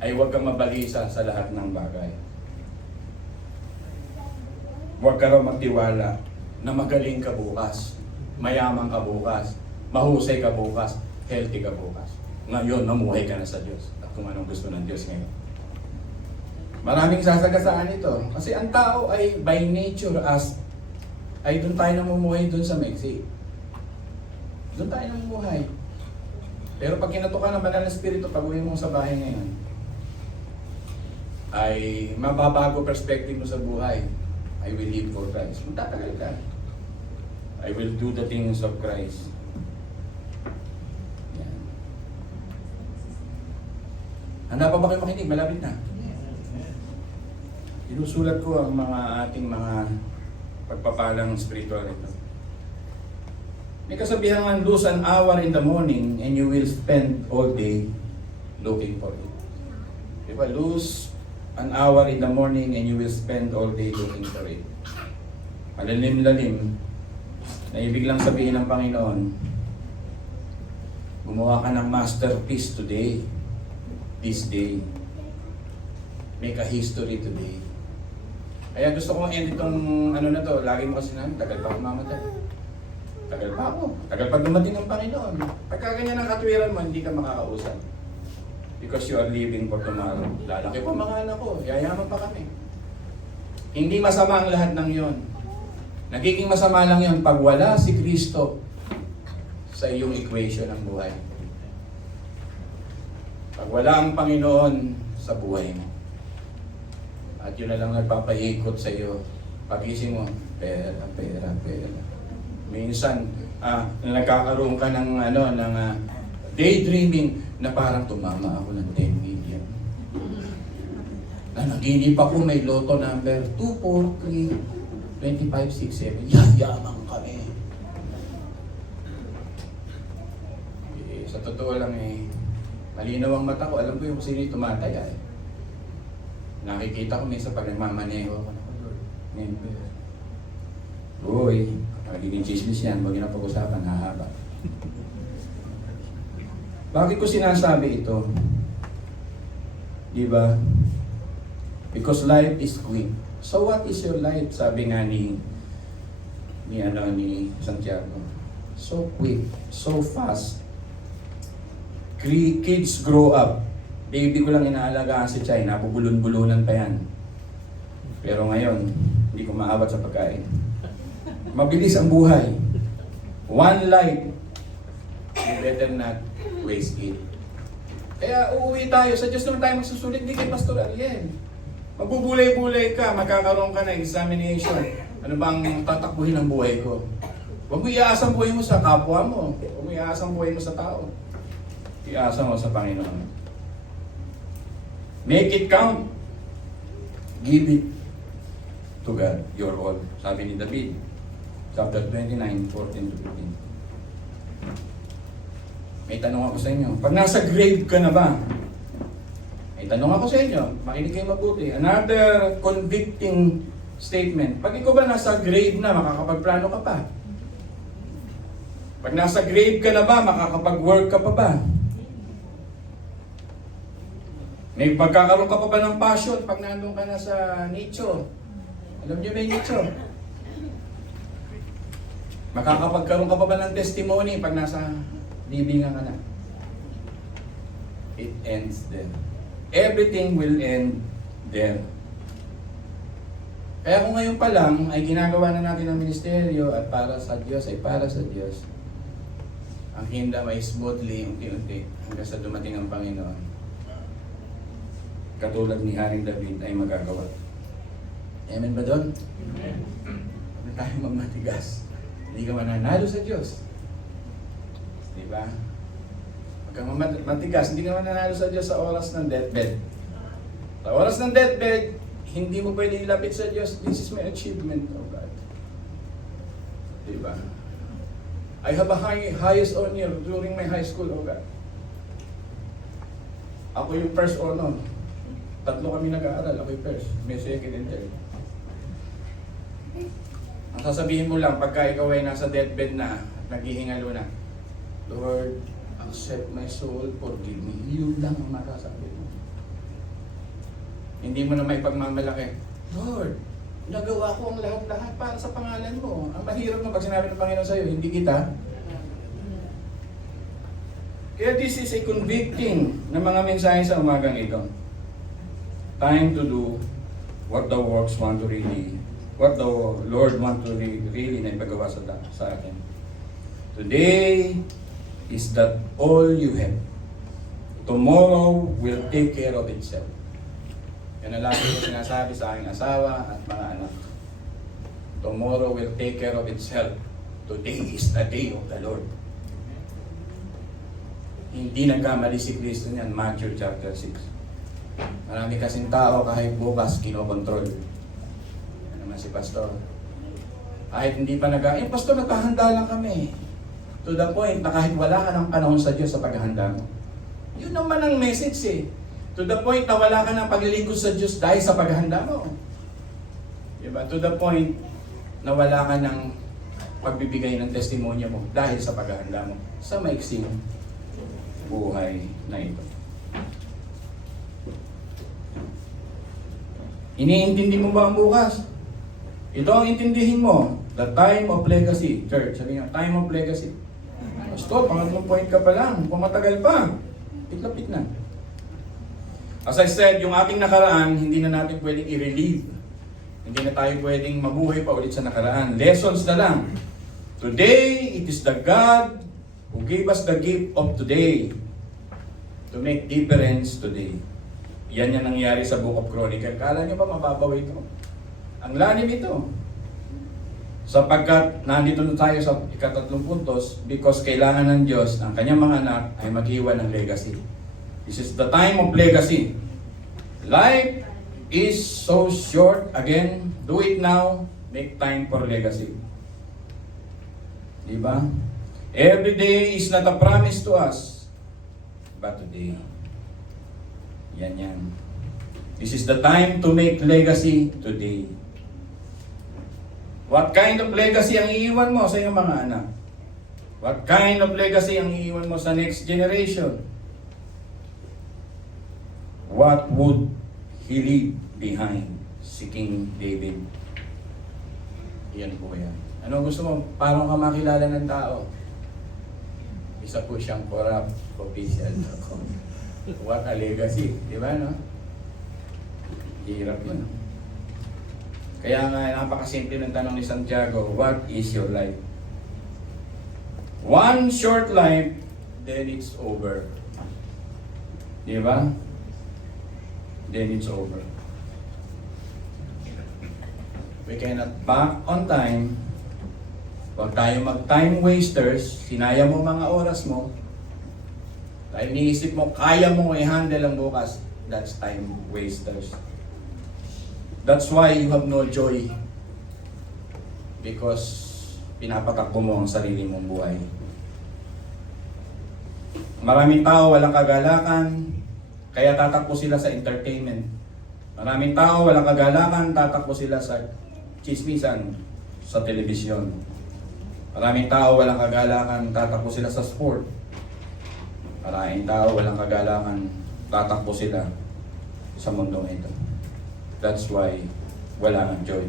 ay huwag kang mabalisa sa lahat ng bagay. Huwag ka raw magtiwala na magaling ka bukas, mayaman ka bukas, mahusay ka bukas, healthy ka bukas. Ngayon, namuhay ka na sa Diyos at kung anong gusto ng Diyos ngayon. Maraming sasagasaan ito. Kasi ang tao ay by nature ay doon tayo namumuhay doon sa Mexico. Doon tayo namumuhay. Pero pag kinatukan ng banal na spirito, pag uwi mo sa bahay ngayon, ay mababago perspective mo sa buhay. I will live for Christ. Magtatagal ka. I will do the things of Christ. Yan. Handa pa ba kayo makinig? Malapit na. Inusulat ko ang mga ating mga pagpapalang spiritual ito. May kasabihan nga, lose an hour in the morning and you will spend all day looking for it. Diba? Lose an hour in the morning and you will spend all day looking for it. Malalim-lalim na ibig lang sabihin ng Panginoon, gumawa ka ng masterpiece today, this day. Make a history today. Kaya gusto kong end itong ano na to, lagi mo kasi namin, tagal pa ako mamatay. Tagal pa ako. Tagal pa dumating ang Panginoon. Pagka ganyan ang katwiran mo, hindi ka makakausap. Because you are living for tomorrow. Lalaki pa mga anak ko, yayaman pa kami. Hindi masama ang lahat ng yon. Nagiging masama lang yon pag wala si Kristo sa iyong equation ng buhay. Pag wala ang Panginoon sa buhay mo. At yun na lang nagpapaikot sa iyo. Pagising mo, pera, pera, pera. Minsan, nagkakaroon ka ng, daydreaming na parang tumama ako ng 10 million. Nanaginip ako may loto number 2, 4, 3, 25, 6, 7. Yayaman kami. Sa totoo lang malinaw ang mata ko. Alam ko yung sino yung tumataya Nakikita ko minsan pag nagmamaneho ako na member. Uy, magiging chismis yan, huwag yun ang pag-usapan, hahaba. Bakit ko sinasabi ito? Diba? Because life is quick. So what is your life? Sabi nga ni Santiago. So quick, so fast. Kids grow up. Baby ko lang inaalagaan si Chay, nabubulon-bulunan pa yan. Pero ngayon, hindi ko maawat sa pagkain. Mabilis ang buhay. One life, you better not waste it. Kaya uuwi tayo, sa Diyos naman tayo magsusulit, hindi kay Pastor Ariel. Magbubulay-bulay ka, magkakaroon ka ng examination. Ano bang tatakbuhin ng buhay ko? Huwag mo iaasang buhay mo sa kapwa mo. Huwag mo iaasang buhay mo sa tao. Iasa mo sa Panginoon. Make it count. Give it to God, your all. Sabi ni David, chapter 29, 14-15. May tanong ako sa inyo. Pag nasa grave ka na ba? May tanong ako sa inyo. Makinig kayo mabuti. Another convicting statement. Pag ikaw ba nasa grave na, makakapagplano ka pa? Pag nasa grave ka na ba, makakapag-work ka pa ba? May pagkakaroon ka pa ba ng passion pag nandun ka na sa nature? Alam niyo may nature? Makakapagkaroon ka pa ba ng testimony pag nasa libingan ka na? It ends there. Everything will end there. Kaya kung ngayon pa lang ay ginagawa na natin ang ministeryo at para sa Diyos ay para sa Diyos, ang hinda ay smoothly, unti-unti, hanggang sa dumating ang Panginoon. Katulad ni Haring David ay magagawa. Amen ba doon? Amen. Huwag na tayo magmatigas. Hindi ka mananalo sa Diyos. Di ba? Huwag kang matigas. Hindi ka mananalo sa Diyos sa oras ng deathbed. Sa oras ng deathbed, hindi mo pwede ilapit sa Diyos. This is my achievement, oh God. Di ba? I have a highest honor during my high school, oh God. Ako yung first honor. 3 kami nag-aaral. Ako yung first. May second and third. Ang sasabihin mo lang pagka ikaw ay nasa deathbed na, naghihingalo na, Lord, accept my soul, forgive me. Yun lang ang makasabi mo. Hindi mo na may pagmamalaki. Lord, nagawa ko ang lahat-lahat para sa pangalan mo. Ang mahirap na pag sinabi ng Panginoon sa'yo, hindi kita. Kaya this is a convicting na mga mensahe sa umagang ito. Time to do what the works want to really, what the Lord want to really na ipagawa sa atin. Today is that all you have. Tomorrow will take care of itself. Yan ang lagi ko sinasabi sa aking asawa at mga anak. Tomorrow will take care of itself. Today is the day of the Lord. Hindi nagkamali si Kristo niyan, Matthew chapter 6. Marami kasing tao kahit bukas kinokontrol. Ano naman si Pastor? Kahit hindi pa Pastor, nagkahanda lang kami. To the point na kahit wala ka ng panahon sa Diyos sa paghahanda mo. Yun naman ang message eh. To the point na wala ka ng paglilingkod sa Diyos dahil sa paghahanda mo. Diba? To the point na wala ka ng pagbibigay ng testimonya mo dahil sa paghahanda mo sa maiksing buhay na ito. Iniintindi mo ba ang bukas? Ito ang intindihin mo. The time of legacy. Church, sabi nga, time of legacy. Pastor, pangatlong point ka pa lang. Kung matagal pa, pitlapit na. As I said, yung ating nakaraan, hindi na natin pwedeng i-relieve. Hindi na tayo pwedeng mabuhay pa ulit sa nakaraan. Lessons na lang. Today, it is the God who gave us the gift of today to make difference today. Yan yung nangyari sa Book of Chronicles. Kala nyo ba mababaw ito? Ang lalim ito. Sapagkat nandito na tayo sa ikatatlong puntos because kailangan ng Diyos ang kanyang mga anak ay maghiwa ng legacy. This is the time of legacy. Life is so short. Again, do it now. Make time for legacy. Diba? Every day is not a promise to us. But today, yan. This is the time to make legacy today. What kind of legacy ang iiwan mo sa iyong mga anak? What kind of legacy ang iiwan mo sa next generation? What would he leave behind? Si King David. Yan po yan. Ano gusto mo? Paano ka makilala ng tao? Isa po siyang corrupt official. What a legacy. Di ba, no? Hirap yun. Kaya nga, napakasimple ng tanong ni Santiago, what is your life? One short life, then it's over. Di ba? Then it's over. We cannot back on time. Huwag tayo mag-time wasters. Sinaya mo mga oras mo. Dahil iniisip mo, kaya mo i-handle ang bukas. That's time wasters. That's why you have no joy. Because pinapatakbo mo ang sarili mong buhay. Maraming tao walang kagalakan, kaya tatakbo sila sa entertainment. Maraming tao walang kagalakan, tatakbo sila sa chismisan sa telebisyon. Maraming tao walang kagalakan, tatakbo sila sa sport. Maraming tao walang kagalakan, tatakbo sila sa mundong ito. That's why wala ng joy.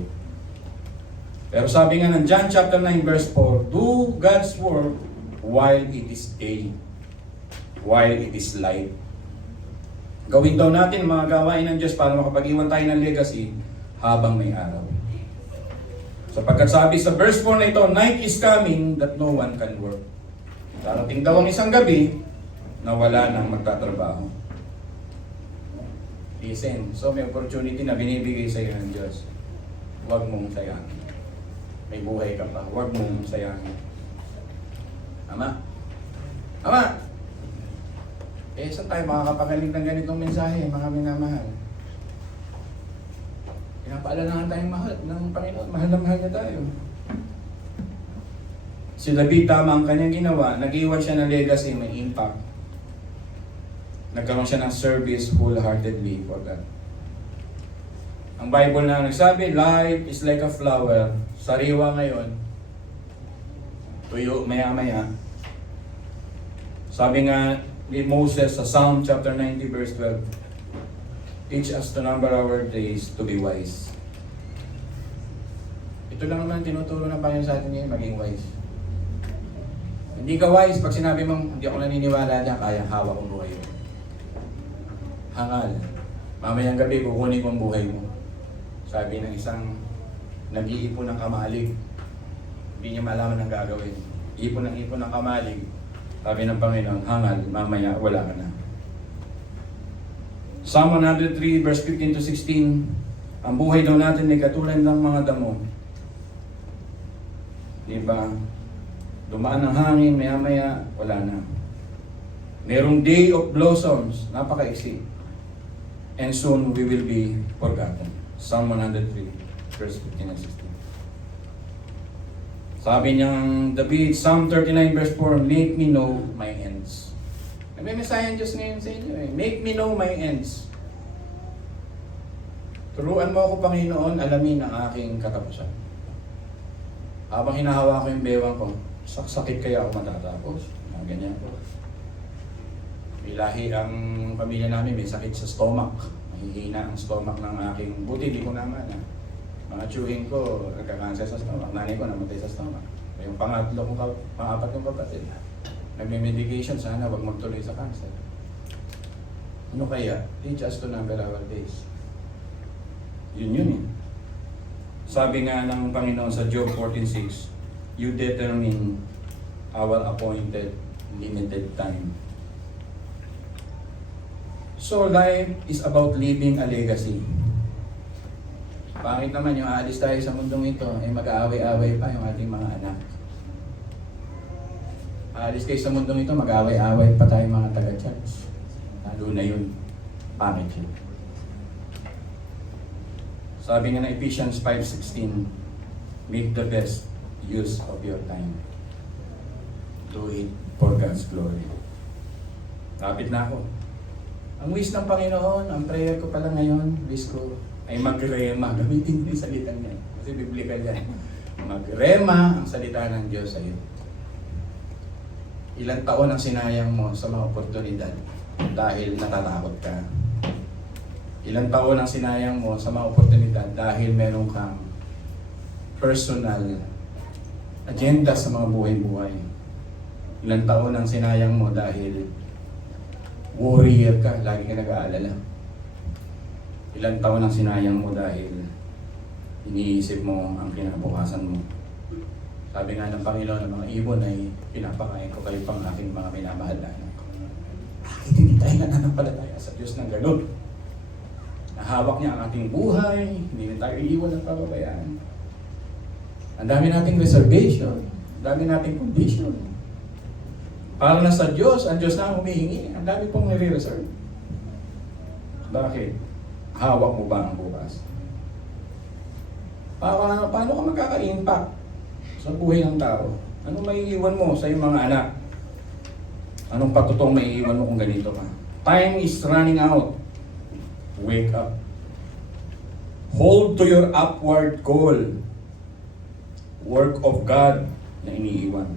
Pero sabi nga ng John chapter 9 verse 4, do God's work while it is day, while it is light. Gawin daw natin mga gawain ng Diyos para makapag-iwan tayo ng legacy habang may araw. Sapagkat sabi sa verse 4 na ito, night is coming that no one can work. Darating daw ang isang gabi na wala nang magtatrabaho. Listen, so may opportunity na binibigay sa iyo ng Diyos. Huwag mong sayangin. May buhay ka pa, huwag mong sayangin. Ama? Ama! Saan tayo makakapagaling ng ganitong mensahe, mga minamahal? Pinapaalalahan tayong mahal ng Panginoon. Mahal na mahal niya tayo. Si David, tama ang kanyang ginawa. Nag-iwan siya ng legacy, may impact. Nagkaroon siya ng service wholeheartedly for God. Ang Bible na nagsabi, life is like a flower. Sariwa ngayon. Tuyo maya-maya. Sabi nga ni Moses sa Psalm chapter 90 verse 12, teach us to number our days to be wise. Ito lang naman tinuturo ng Panginoon sa atin ngayon, maging wise. Hindi ka wise pag sinabi mong, hindi ako naniniwala dyan, kaya hawak ang buhay mo. Hangal. Mamayang gabi, kukunin ko ang buhay mo. Sabi ng isang nag-iipon ng kamalig, hindi niya malaman ang gagawin. Ipon ng kamalig. Sabi ng Panginoon, hangal, mamaya wala ka na. Psalm 103 verse 15 to 16, ang buhay daw natin ay katulad ng mga damo. Diba? Dumaan ng hangin, maya-maya, wala na. Merong day of blossoms, napaka-iksi. And soon we will be forgotten. Psalm 103 verse 15 and 16. Sabi niyang David, Psalm 39 verse 4, make me know my ends. May mensahe ang Diyos ngayon sa inyo eh. Make me know my ends. Turuan mo ako, Panginoon, alamin ang aking katapusan. Habang hinahawa ko yung bewang ko, sakit kaya ako matatapos? Ganyan po. May lahi ang pamilya namin, may sakit sa stomach. Mahihina ang stomach ng aking, buti di ko naman ah. Mga tiyuhin ko, nagka-cancer sa stomach. Nanay ko namatay sa stomach. Yung pangapat kong kapatid, nagme-medication, sana wag magtuloy sa cancer. Ano kaya? Teach us to number our days. Yun eh. Sabi nga ng Panginoon sa Job 14:6, you determine our appointed limited time. So life is about leaving a legacy. Bakit naman yung aalis tayo sa mundong ito, mag-aaway-aaway pa yung ating mga anak. Aalis kayo sa mundong ito, mag-aaway-aaway pa tayo mga taga-church. Lalo na yun, pangit yun. Sabi nga na Ephesians 5:16, make the best use of your time. Do it for God's glory. Lapit na ako. Ang wish ng Panginoon, ang prayer ko pala ngayon, wish ko, ay magrema. Gamitin din salita niya. Kasi biblical yan. Magrema ang salita ng Diyos sa iyo. Ilang taon ang sinayang mo sa mga oportunidad dahil natatakot ka. Ilang taon ang sinayang mo sa mga oportunidad dahil meron kang personal agenda sa mga buhay-buhay. Ilang taon ang sinayang mo dahil warrior ka, lagi ka nag-aalala. Ilang taon ang sinayang mo dahil iniisip mo ang kinabukasan mo. Sabi nga ng Panginoon ng mga ibon ay pinapakain ko kayo pang aking mga minamahal na anak. Bakit hindi tayo nananampalataya sa Diyos ng ganun? Nahawak niya ang ating buhay, hindi na tayo iiwan ng pababayaan. Ang dami nating reservation, ang dami nating condition. Para na sa Diyos, ang Diyos na ang humihingi, ang dami pong nire-reserve. Bakit? Hawak mo ba ang bukas? Paano ka magkaka-impact sa buhay ng tao? Ano maiiwan mo sa iyong mga anak? Anong patutong maiiwan mo kung ganito ka? Time is running out. Wake up. Hold to your upward call. Work of God na iniiwan.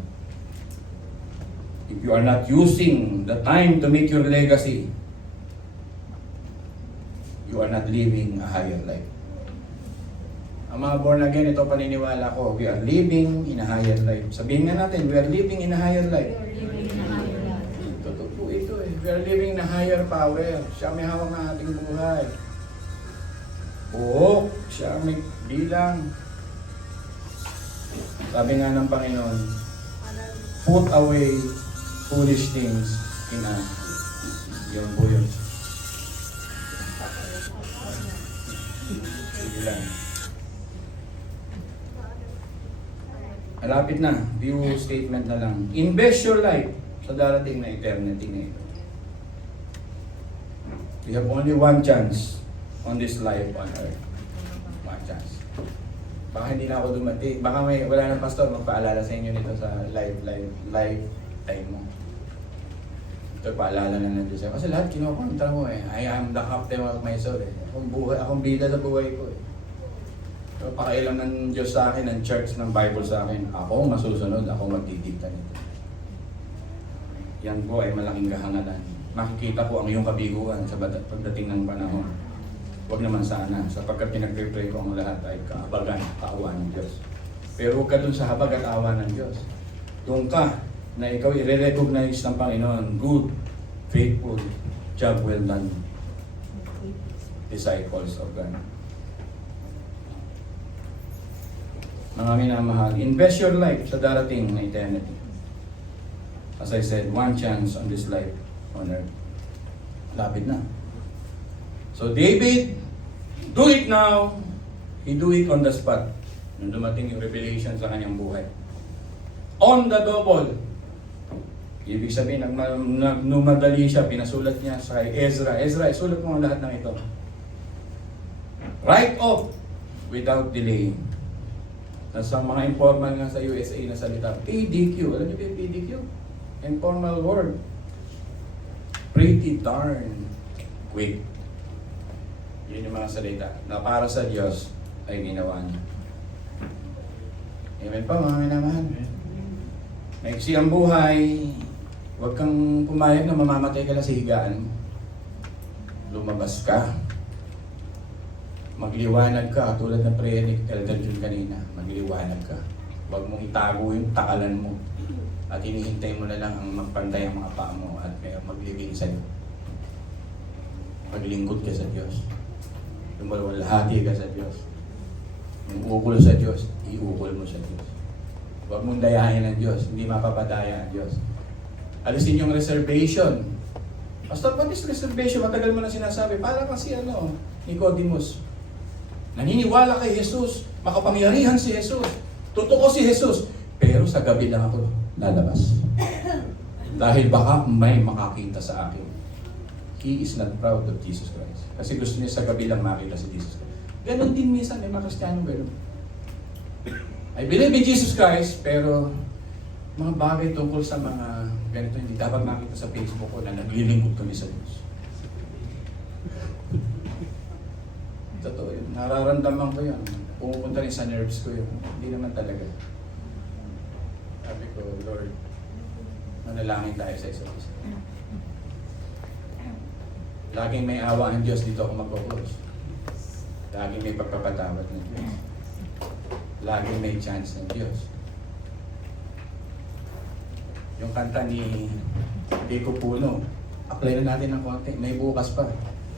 If you are not using the time to make your legacy, you are not living a higher life. Ang mga born again, ito paniniwala ko, we are living in a higher life. Sabihin nga natin, we are living in a higher life. Totoo po ito eh. We are living in a higher power. Siya may hawak ng ating buhay. Buhok, siya may bilang. Sabi nga ng Panginoon, put away foolish things in us. Yun po yun. Sige lang. Malapit na. View statement na lang. Invest your life sa darating na eternity na ito. You have only one chance on this life on earth. One chance. Baka hindi na ako dumati. Baka wala ng pastor magpaalala sa inyo nito sa lifetime mo. Ito paalala na ng Diyos. Kasi lahat kinukontra mo eh. I am the captain of my soul eh. Akong bida sa buhay ko eh. So, pakailan ng Diyos sa akin, ng church, ng Bible sa akin. Ako masusunod, ako magdidikta nito. Yan po ay malaking kahangalan. Makikita ko ang iyong kabiguan sa pagdating ng panahon. Huwag naman sana, sapagkat pinag-pray ko ang lahat ay kaabagan, kaawa ng Diyos. Pero huwag ka dun sa habag at awa ng Diyos. Doon ka na ikaw i-recognize ng Panginoon, good, faithful, job well done, disciples of God. Mga minamahal, invest your life sa darating na eternity. As I said, one chance on this life on earth. Lapit na. So David, do it now. He do it on the spot. Nung dumating yung revelation sa kanyang buhay. On the double. Ibig sabihin, numadali siya, pinasulat niya sa Ezra. Ezra, isulat mo ang lahat ng ito. Right off, without delaying. Sa mga informal nga sa USA na salita, PDQ. Alam niyo ba yung PDQ? Informal word. Pretty darn quick. Yun yung mga salita na para sa Diyos ay ginawa niya. Amen pa mga minamahal. Maiksi ang buhay. Huwag kang pumayag na mamamatay ka lang sa higaan mo. Lumabas ka. Magliwanag ka, tulad ng prayer ni Elder Jun kanina. Magliwanag ka. Huwag mong itago yung takalan mo. At hinihintay mo na lang ang magpantay ang mga paa mo at maglibing sa'yo. Maglingkod ka sa Diyos. Lumalwalhati ka sa Diyos. Yung ukol sa Diyos, iukol mo sa Diyos. Huwag mong dayahin ng Diyos, hindi mapapadaya ang Diyos. Alisin yung reservation. Pastor, what is reservation? Matagal mo na sinasabi. Para kasi Nicodemus. Naniniwala kay Jesus, makapangyarihan si Jesus, totoo si Jesus, pero sa gabi lang ako lalabas. Dahil baka may makakita sa akin. He is not proud of Jesus Christ. Kasi gusto niya sa gabi lang makita si Jesus Christ. Ganon din minsan, may mga Kristiyano ganon. I believe in Jesus Christ, pero mga bagay tungkol sa mga ganito hindi dapat makita sa Facebook ko na naglilingkod kami sa Diyos. Totoo yun. Nararamdaman ko yun. Pumupunta rin sa nerves ko yun. Hindi naman talaga. Sabi ko, Lord, manalangin tayo sa isa't isa. Laging may awa ang Diyos, dito ako mag-focus. Laging may pagpapatawad ng Diyos. Laging may chance ng Diyos. Yung kanta ni Dico Puno, apply na natin ng konti. May bukas pa.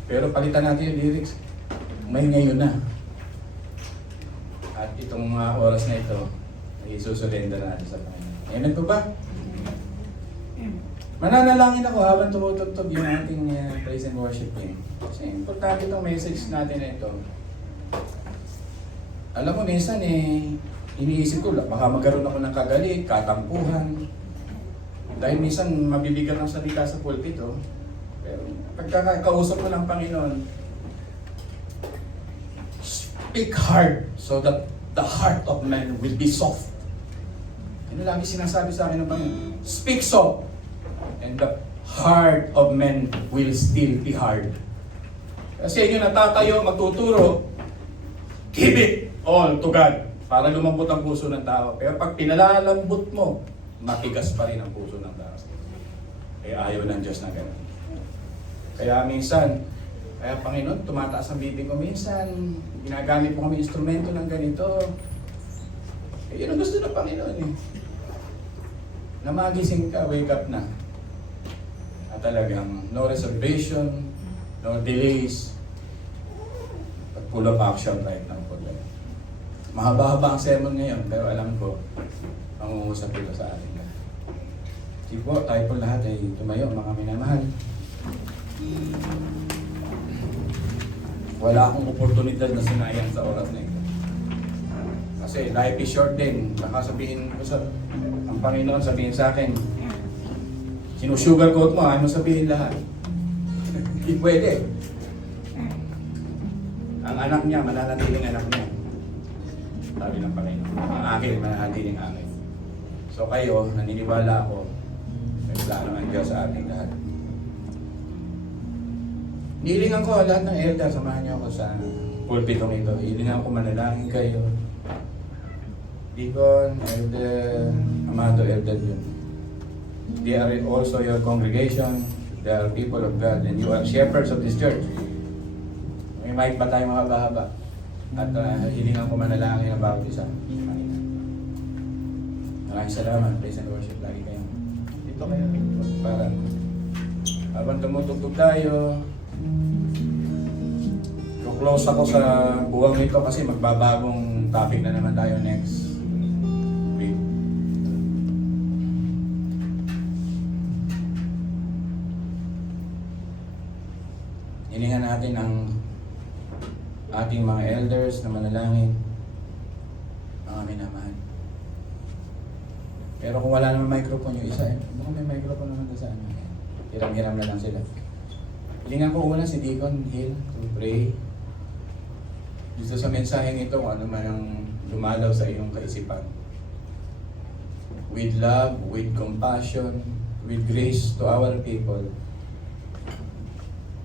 Pero palitan natin yung lyrics. May ngayon na. At itong mga oras na ito, ay isusurrender natin sa Panginoon. Amen po ba? Mananalangin ako habang tumutugtog yung ating praise and worship team. Kasi importante itong message natin na ito. Alam mo, minsan iniisip ko, baka magkaroon ako ng kagalit, katampuhan. Dahil minsan mabibigyan ng salita sa pulpit, Pero pagkakausap ko ng Panginoon, speak hard so that the heart of man will be soft. Ano lagi sinasabi sa akin ng Panginoon? Speak soft, and the heart of man will still be hard. Kasi yun natatayo, magtuturo, give it all to God. Para lumambot ang puso ng tao. Pero pag pinalalambot mo, matigas pa rin ang puso ng tao. Eh ayaw ng Diyos na gano'n. Kaya minsan, kaya Panginoon, tumataas ang bibig ko minsan, ginagamit mo kami instrumento ng ganito. Eh yun ang gusto ng Panginoon eh. Na magising ka, wake up na. At talagang no reservation, no delays, but full of action right now po. Mahaba-haba ang sermon ngayon, pero alam ko, mangungusap ito sa atin. Sige po, tayo po lahat ay tumayo, mga minamahal. Wala akong oportunidad na sinayang sa oras na ito. Kasi life is short din. Baka sabihin ko sa ang Panginoon, sabihin sa akin, sinusugarcoat mo, ayaw mo sabihin lahat. Hindi pwede. Ang anak niya, mananatiling anak niya. Sabi ng Panginoon. Ang akin, mananatiling akin. So kayo, naniniwala ako, may plano ng Diyos sa ating lahat. Hilingan ko lahat ng elder, samahan niyo ako sa pulpitong ito. Hilingan ko manalangin kayo. Deacon, elder, amado elder yun. They are also your congregation. They are people of God and you are shepherds of this church. May mic pa tayo mahaba-haba. At hilingan ko manalangin ang bawat isa. Maraming salamat. Praise and worship. Lagi kayo. Dito kayo. Para habang tumutugtog tayo, close ako sa buwang nito kasi magbabagong topic na naman tayo next week. Hiningan natin ang ating mga elders na manalangin, mga minamahal. Pero kung wala naman microphone yung isa, baka may microphone naman doon sa ano. Hiram-hiram na lang sila. Hilingan ko una si Deacon Hill to pray. Gusto sa mensaheng ito kung ano man ang lumalaw sa iyong kaisipan. With love, with compassion, with grace to our people.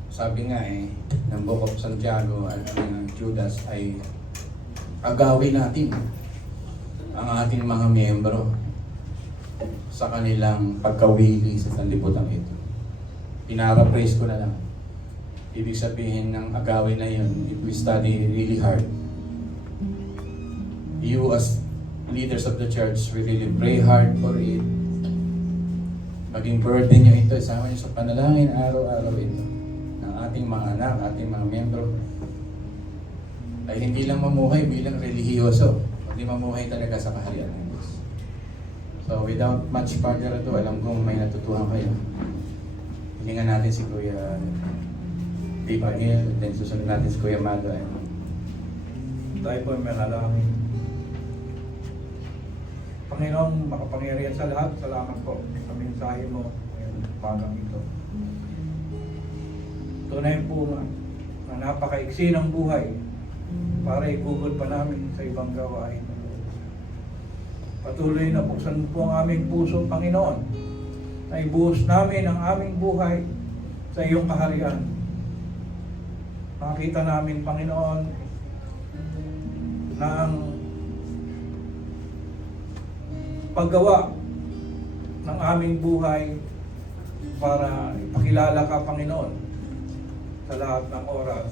Sabi nga ng Book of Santiago at ng Judas ay agawin natin ang ating mga miyembro sa kanilang pagkawili sa sanlibutan ito. Pinara-praise ko na lang. Ibig sabihin ng agawin na yun, if we study really hard, you as leaders of the church, we really pray hard for it. Maging burden nyo ito, isama nyo sa panalangin araw-araw ito ng ating mga anak, ating mga miyembro. Ay hindi lang mamuhay bilang relihiyoso, hindi mamuhay talaga sa kaharian ng Diyos. So without much further ado, alam kong may natutuhan kayo. Hilingan natin si Kuya Deacon Hill, then susunod natin si Kuya Mado. Tayo po may manalangin. Panginoong makapangyarihan sa lahat, salamat po sa mensahe mo ngayong umagang ito. Tunay po na napakaiksi ng buhay para ikugol pa namin sa ibang gawain. Patuloy na buksan po ang aming puso, Panginoon, na ibuhos namin ang aming buhay sa iyong kaharian. Makita namin, Panginoon, na ang paggawa ng aming buhay para ipakilala ka, Panginoon, sa lahat ng oras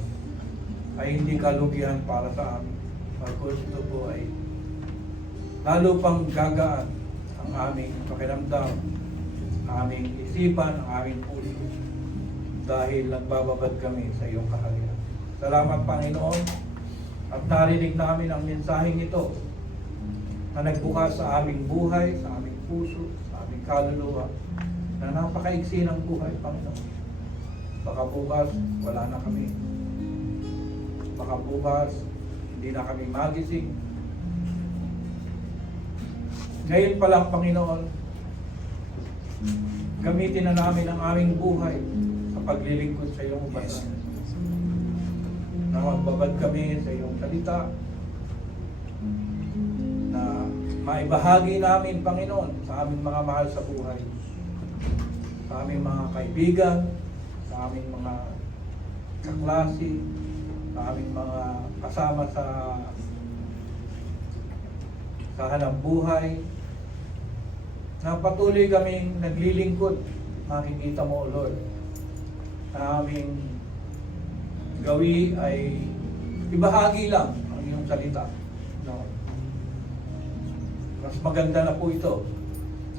ay hindi kalugihan para sa amin. Pagkos ito po ay lalo pang gagaan ang aming pakiramdam, ang aming isipan, ang aming puso dahil nagbababad kami sa iyong kaharian. Salamat, Panginoon, at narinig namin ang mensaheng ito na nagbukas sa aming buhay, sa aming puso, sa aming kaluluwa, na napakaiksi ng buhay, Panginoon. Baka bukas, wala na kami. Baka bukas, hindi na kami magising. Ngayon pa lang, Panginoon, gamitin na namin ang aming buhay sa paglilingkod sa iyong ubasan. Na magbabad kami sa iyong salita, na maibahagi namin, Panginoon, sa aming mga mahal sa buhay, sa aming mga kaibigan, sa aming mga kaklase, sa aming mga kasama sa sa hanap buhay, na patuloy kaming naglilingkod. Makikita mo, Lord, na aming gawi ay ibahagi lang ang iyong salita. No? Mas maganda na po ito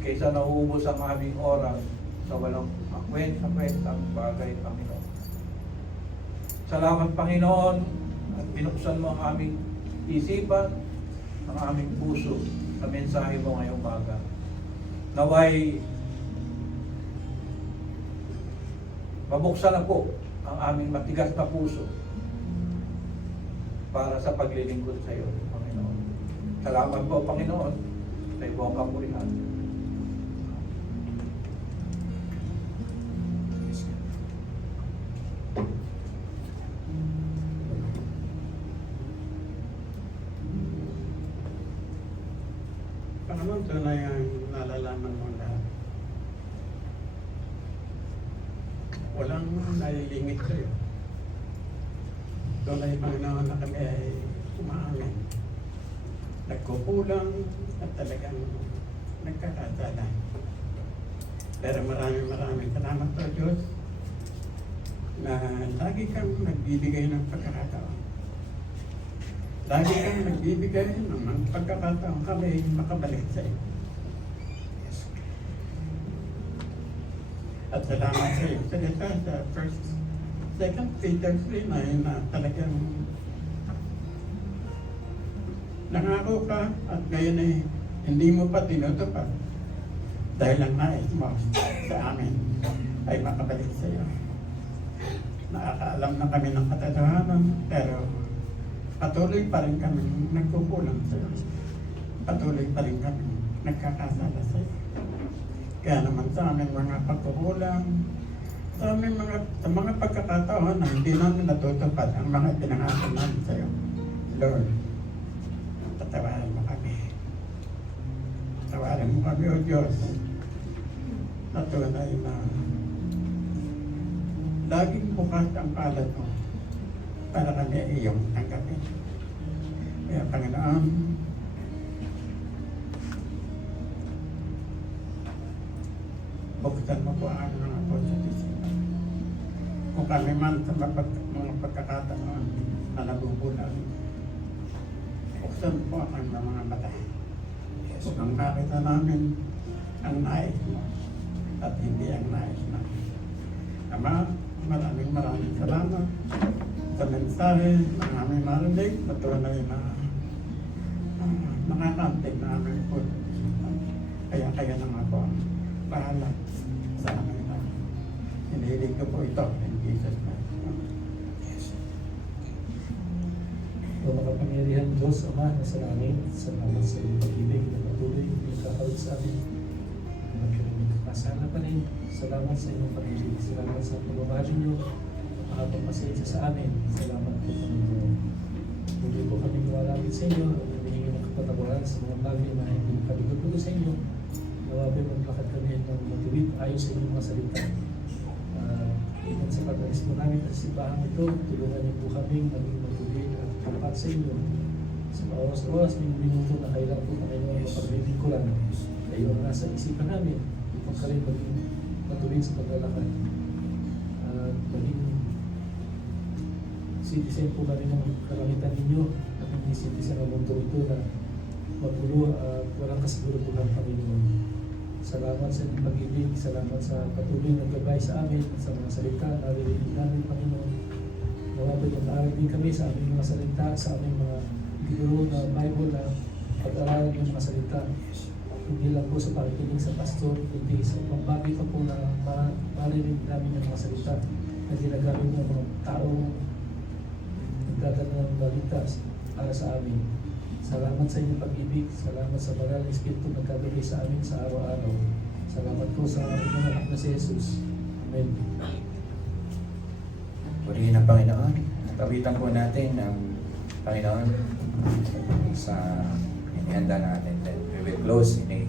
kaysa nauubos ang aming oras sa walang kwentang bagay, Panginoon. Salamat, Panginoon, at binuksan mo ang aming isipan, ang aming puso sa mensahe mo ngayong umaga. Naway mabuksan na po ang aming matigas na puso para sa paglilingkod sa iyo, Panginoon. Salamat po, Panginoon, sa iyong kapurihan. Panginoon, tunay ang nalalaman mo lahat. Walang nalilingit sa'yo. Tunay, Panginoon, na kami ay umaamin. Nagkukulang at talagang nagkakasala. Pero maraming salamat po, Diyos, na lagi kang nagbibigay ng pagkakataon. Lagi kang nagbibigay ng pagkakataon kami makabalik sa iyo. At salamat sa iyo. Salita sa 2 Peter 3:9 na talagang nangako ka at ngayon ay hindi mo pa tinutupad dahil ang nais mo sa amin ay makabalik sa iyo. Nakakaalam na kami ng katotohanan, pero patuloy pa rin kami nagkukulang sa iyo. Patuloy pa rin kami nagkakasala sa iyo. Kaya naman sa aming mga pagkukulang, sa aming mga pagkakataon na hindi namin natutupad ang mga pinangako namin sa iyo, Lord, patawarin mo kami. Patawarin mo kami, O Diyos, na tunay na laging bukas ang palad mo para kami iyong tanggapin. Kaya Panginoon, buksan mo po ang mga puso at isipan. Kung kami man sa mga pagkakataon na nabubulan, buksan po ang mga mata. Upang makita namin ang nais mo at hindi ang nais namin. Ama, maraming salamat sa mensahe ng aming marinig na tunay na nakakantig na aming po. Kaya na nga po ang bahala sa amin na hinihiling ko po ito in Jesus' name. O makapangyarihan Diyos, Ama, na sa langit, salamat sa iyong pag-ibig na patuloy na kakawit sa amin. Magkaroon kasana pa rin. Salamat sa iyong pag-ibig. Salamat sa pagmamahal niyo. Makapagpasensya sa amin. Salamat po, Panginoon. Hindi po kami lumalapit sa inyo. Humingi ng kapatawaran sa mga bagay na hindi kaligod sa inyo. Nawabay maglakad kami ng matuwid ayon sa inyong mga salita. Ikan sa pag-alis po namin sa simbahan ito, tulungan niyo po kami maging matuwid at tapat sa inyo. Sa mga oras-oras, minuto na kailangan po kami ng paglilin ko lang. Kayo ang nasa isipan namin. Ipag ka rin maging matuwid sa paglalakad. At maging citizen po kami ng kalangitan ninyo at hindi citizen ng mundo ito na magulo at walang kasiguraduhan, Panginoon. Salamat sa inyong pag-ibig, salamat sa patuloy na gabay sa amin at sa mga salita na naririnig namin, Panginoon. Nawabay ang aaral din kami sa aming mga salita, sa aming mga guro na Bible na pag-aralan ng mga salita. Hindi lang po sa pakikinig sa pastor, kundi sa pagbagi pa po na marinig namin ng mga salita na ginagamit ng mga taong nagdadala ng balitas para sa amin. Salamat sa inyong pag-ibig, salamat sa banal na Espiritu na nagkagabay sa amin sa araw-araw. Salamat po sa inyong anak na si Jesus. Amen. Purihin ang Panginoon. At awitan po natin ang Panginoon sa inihanda natin. Then we will close in a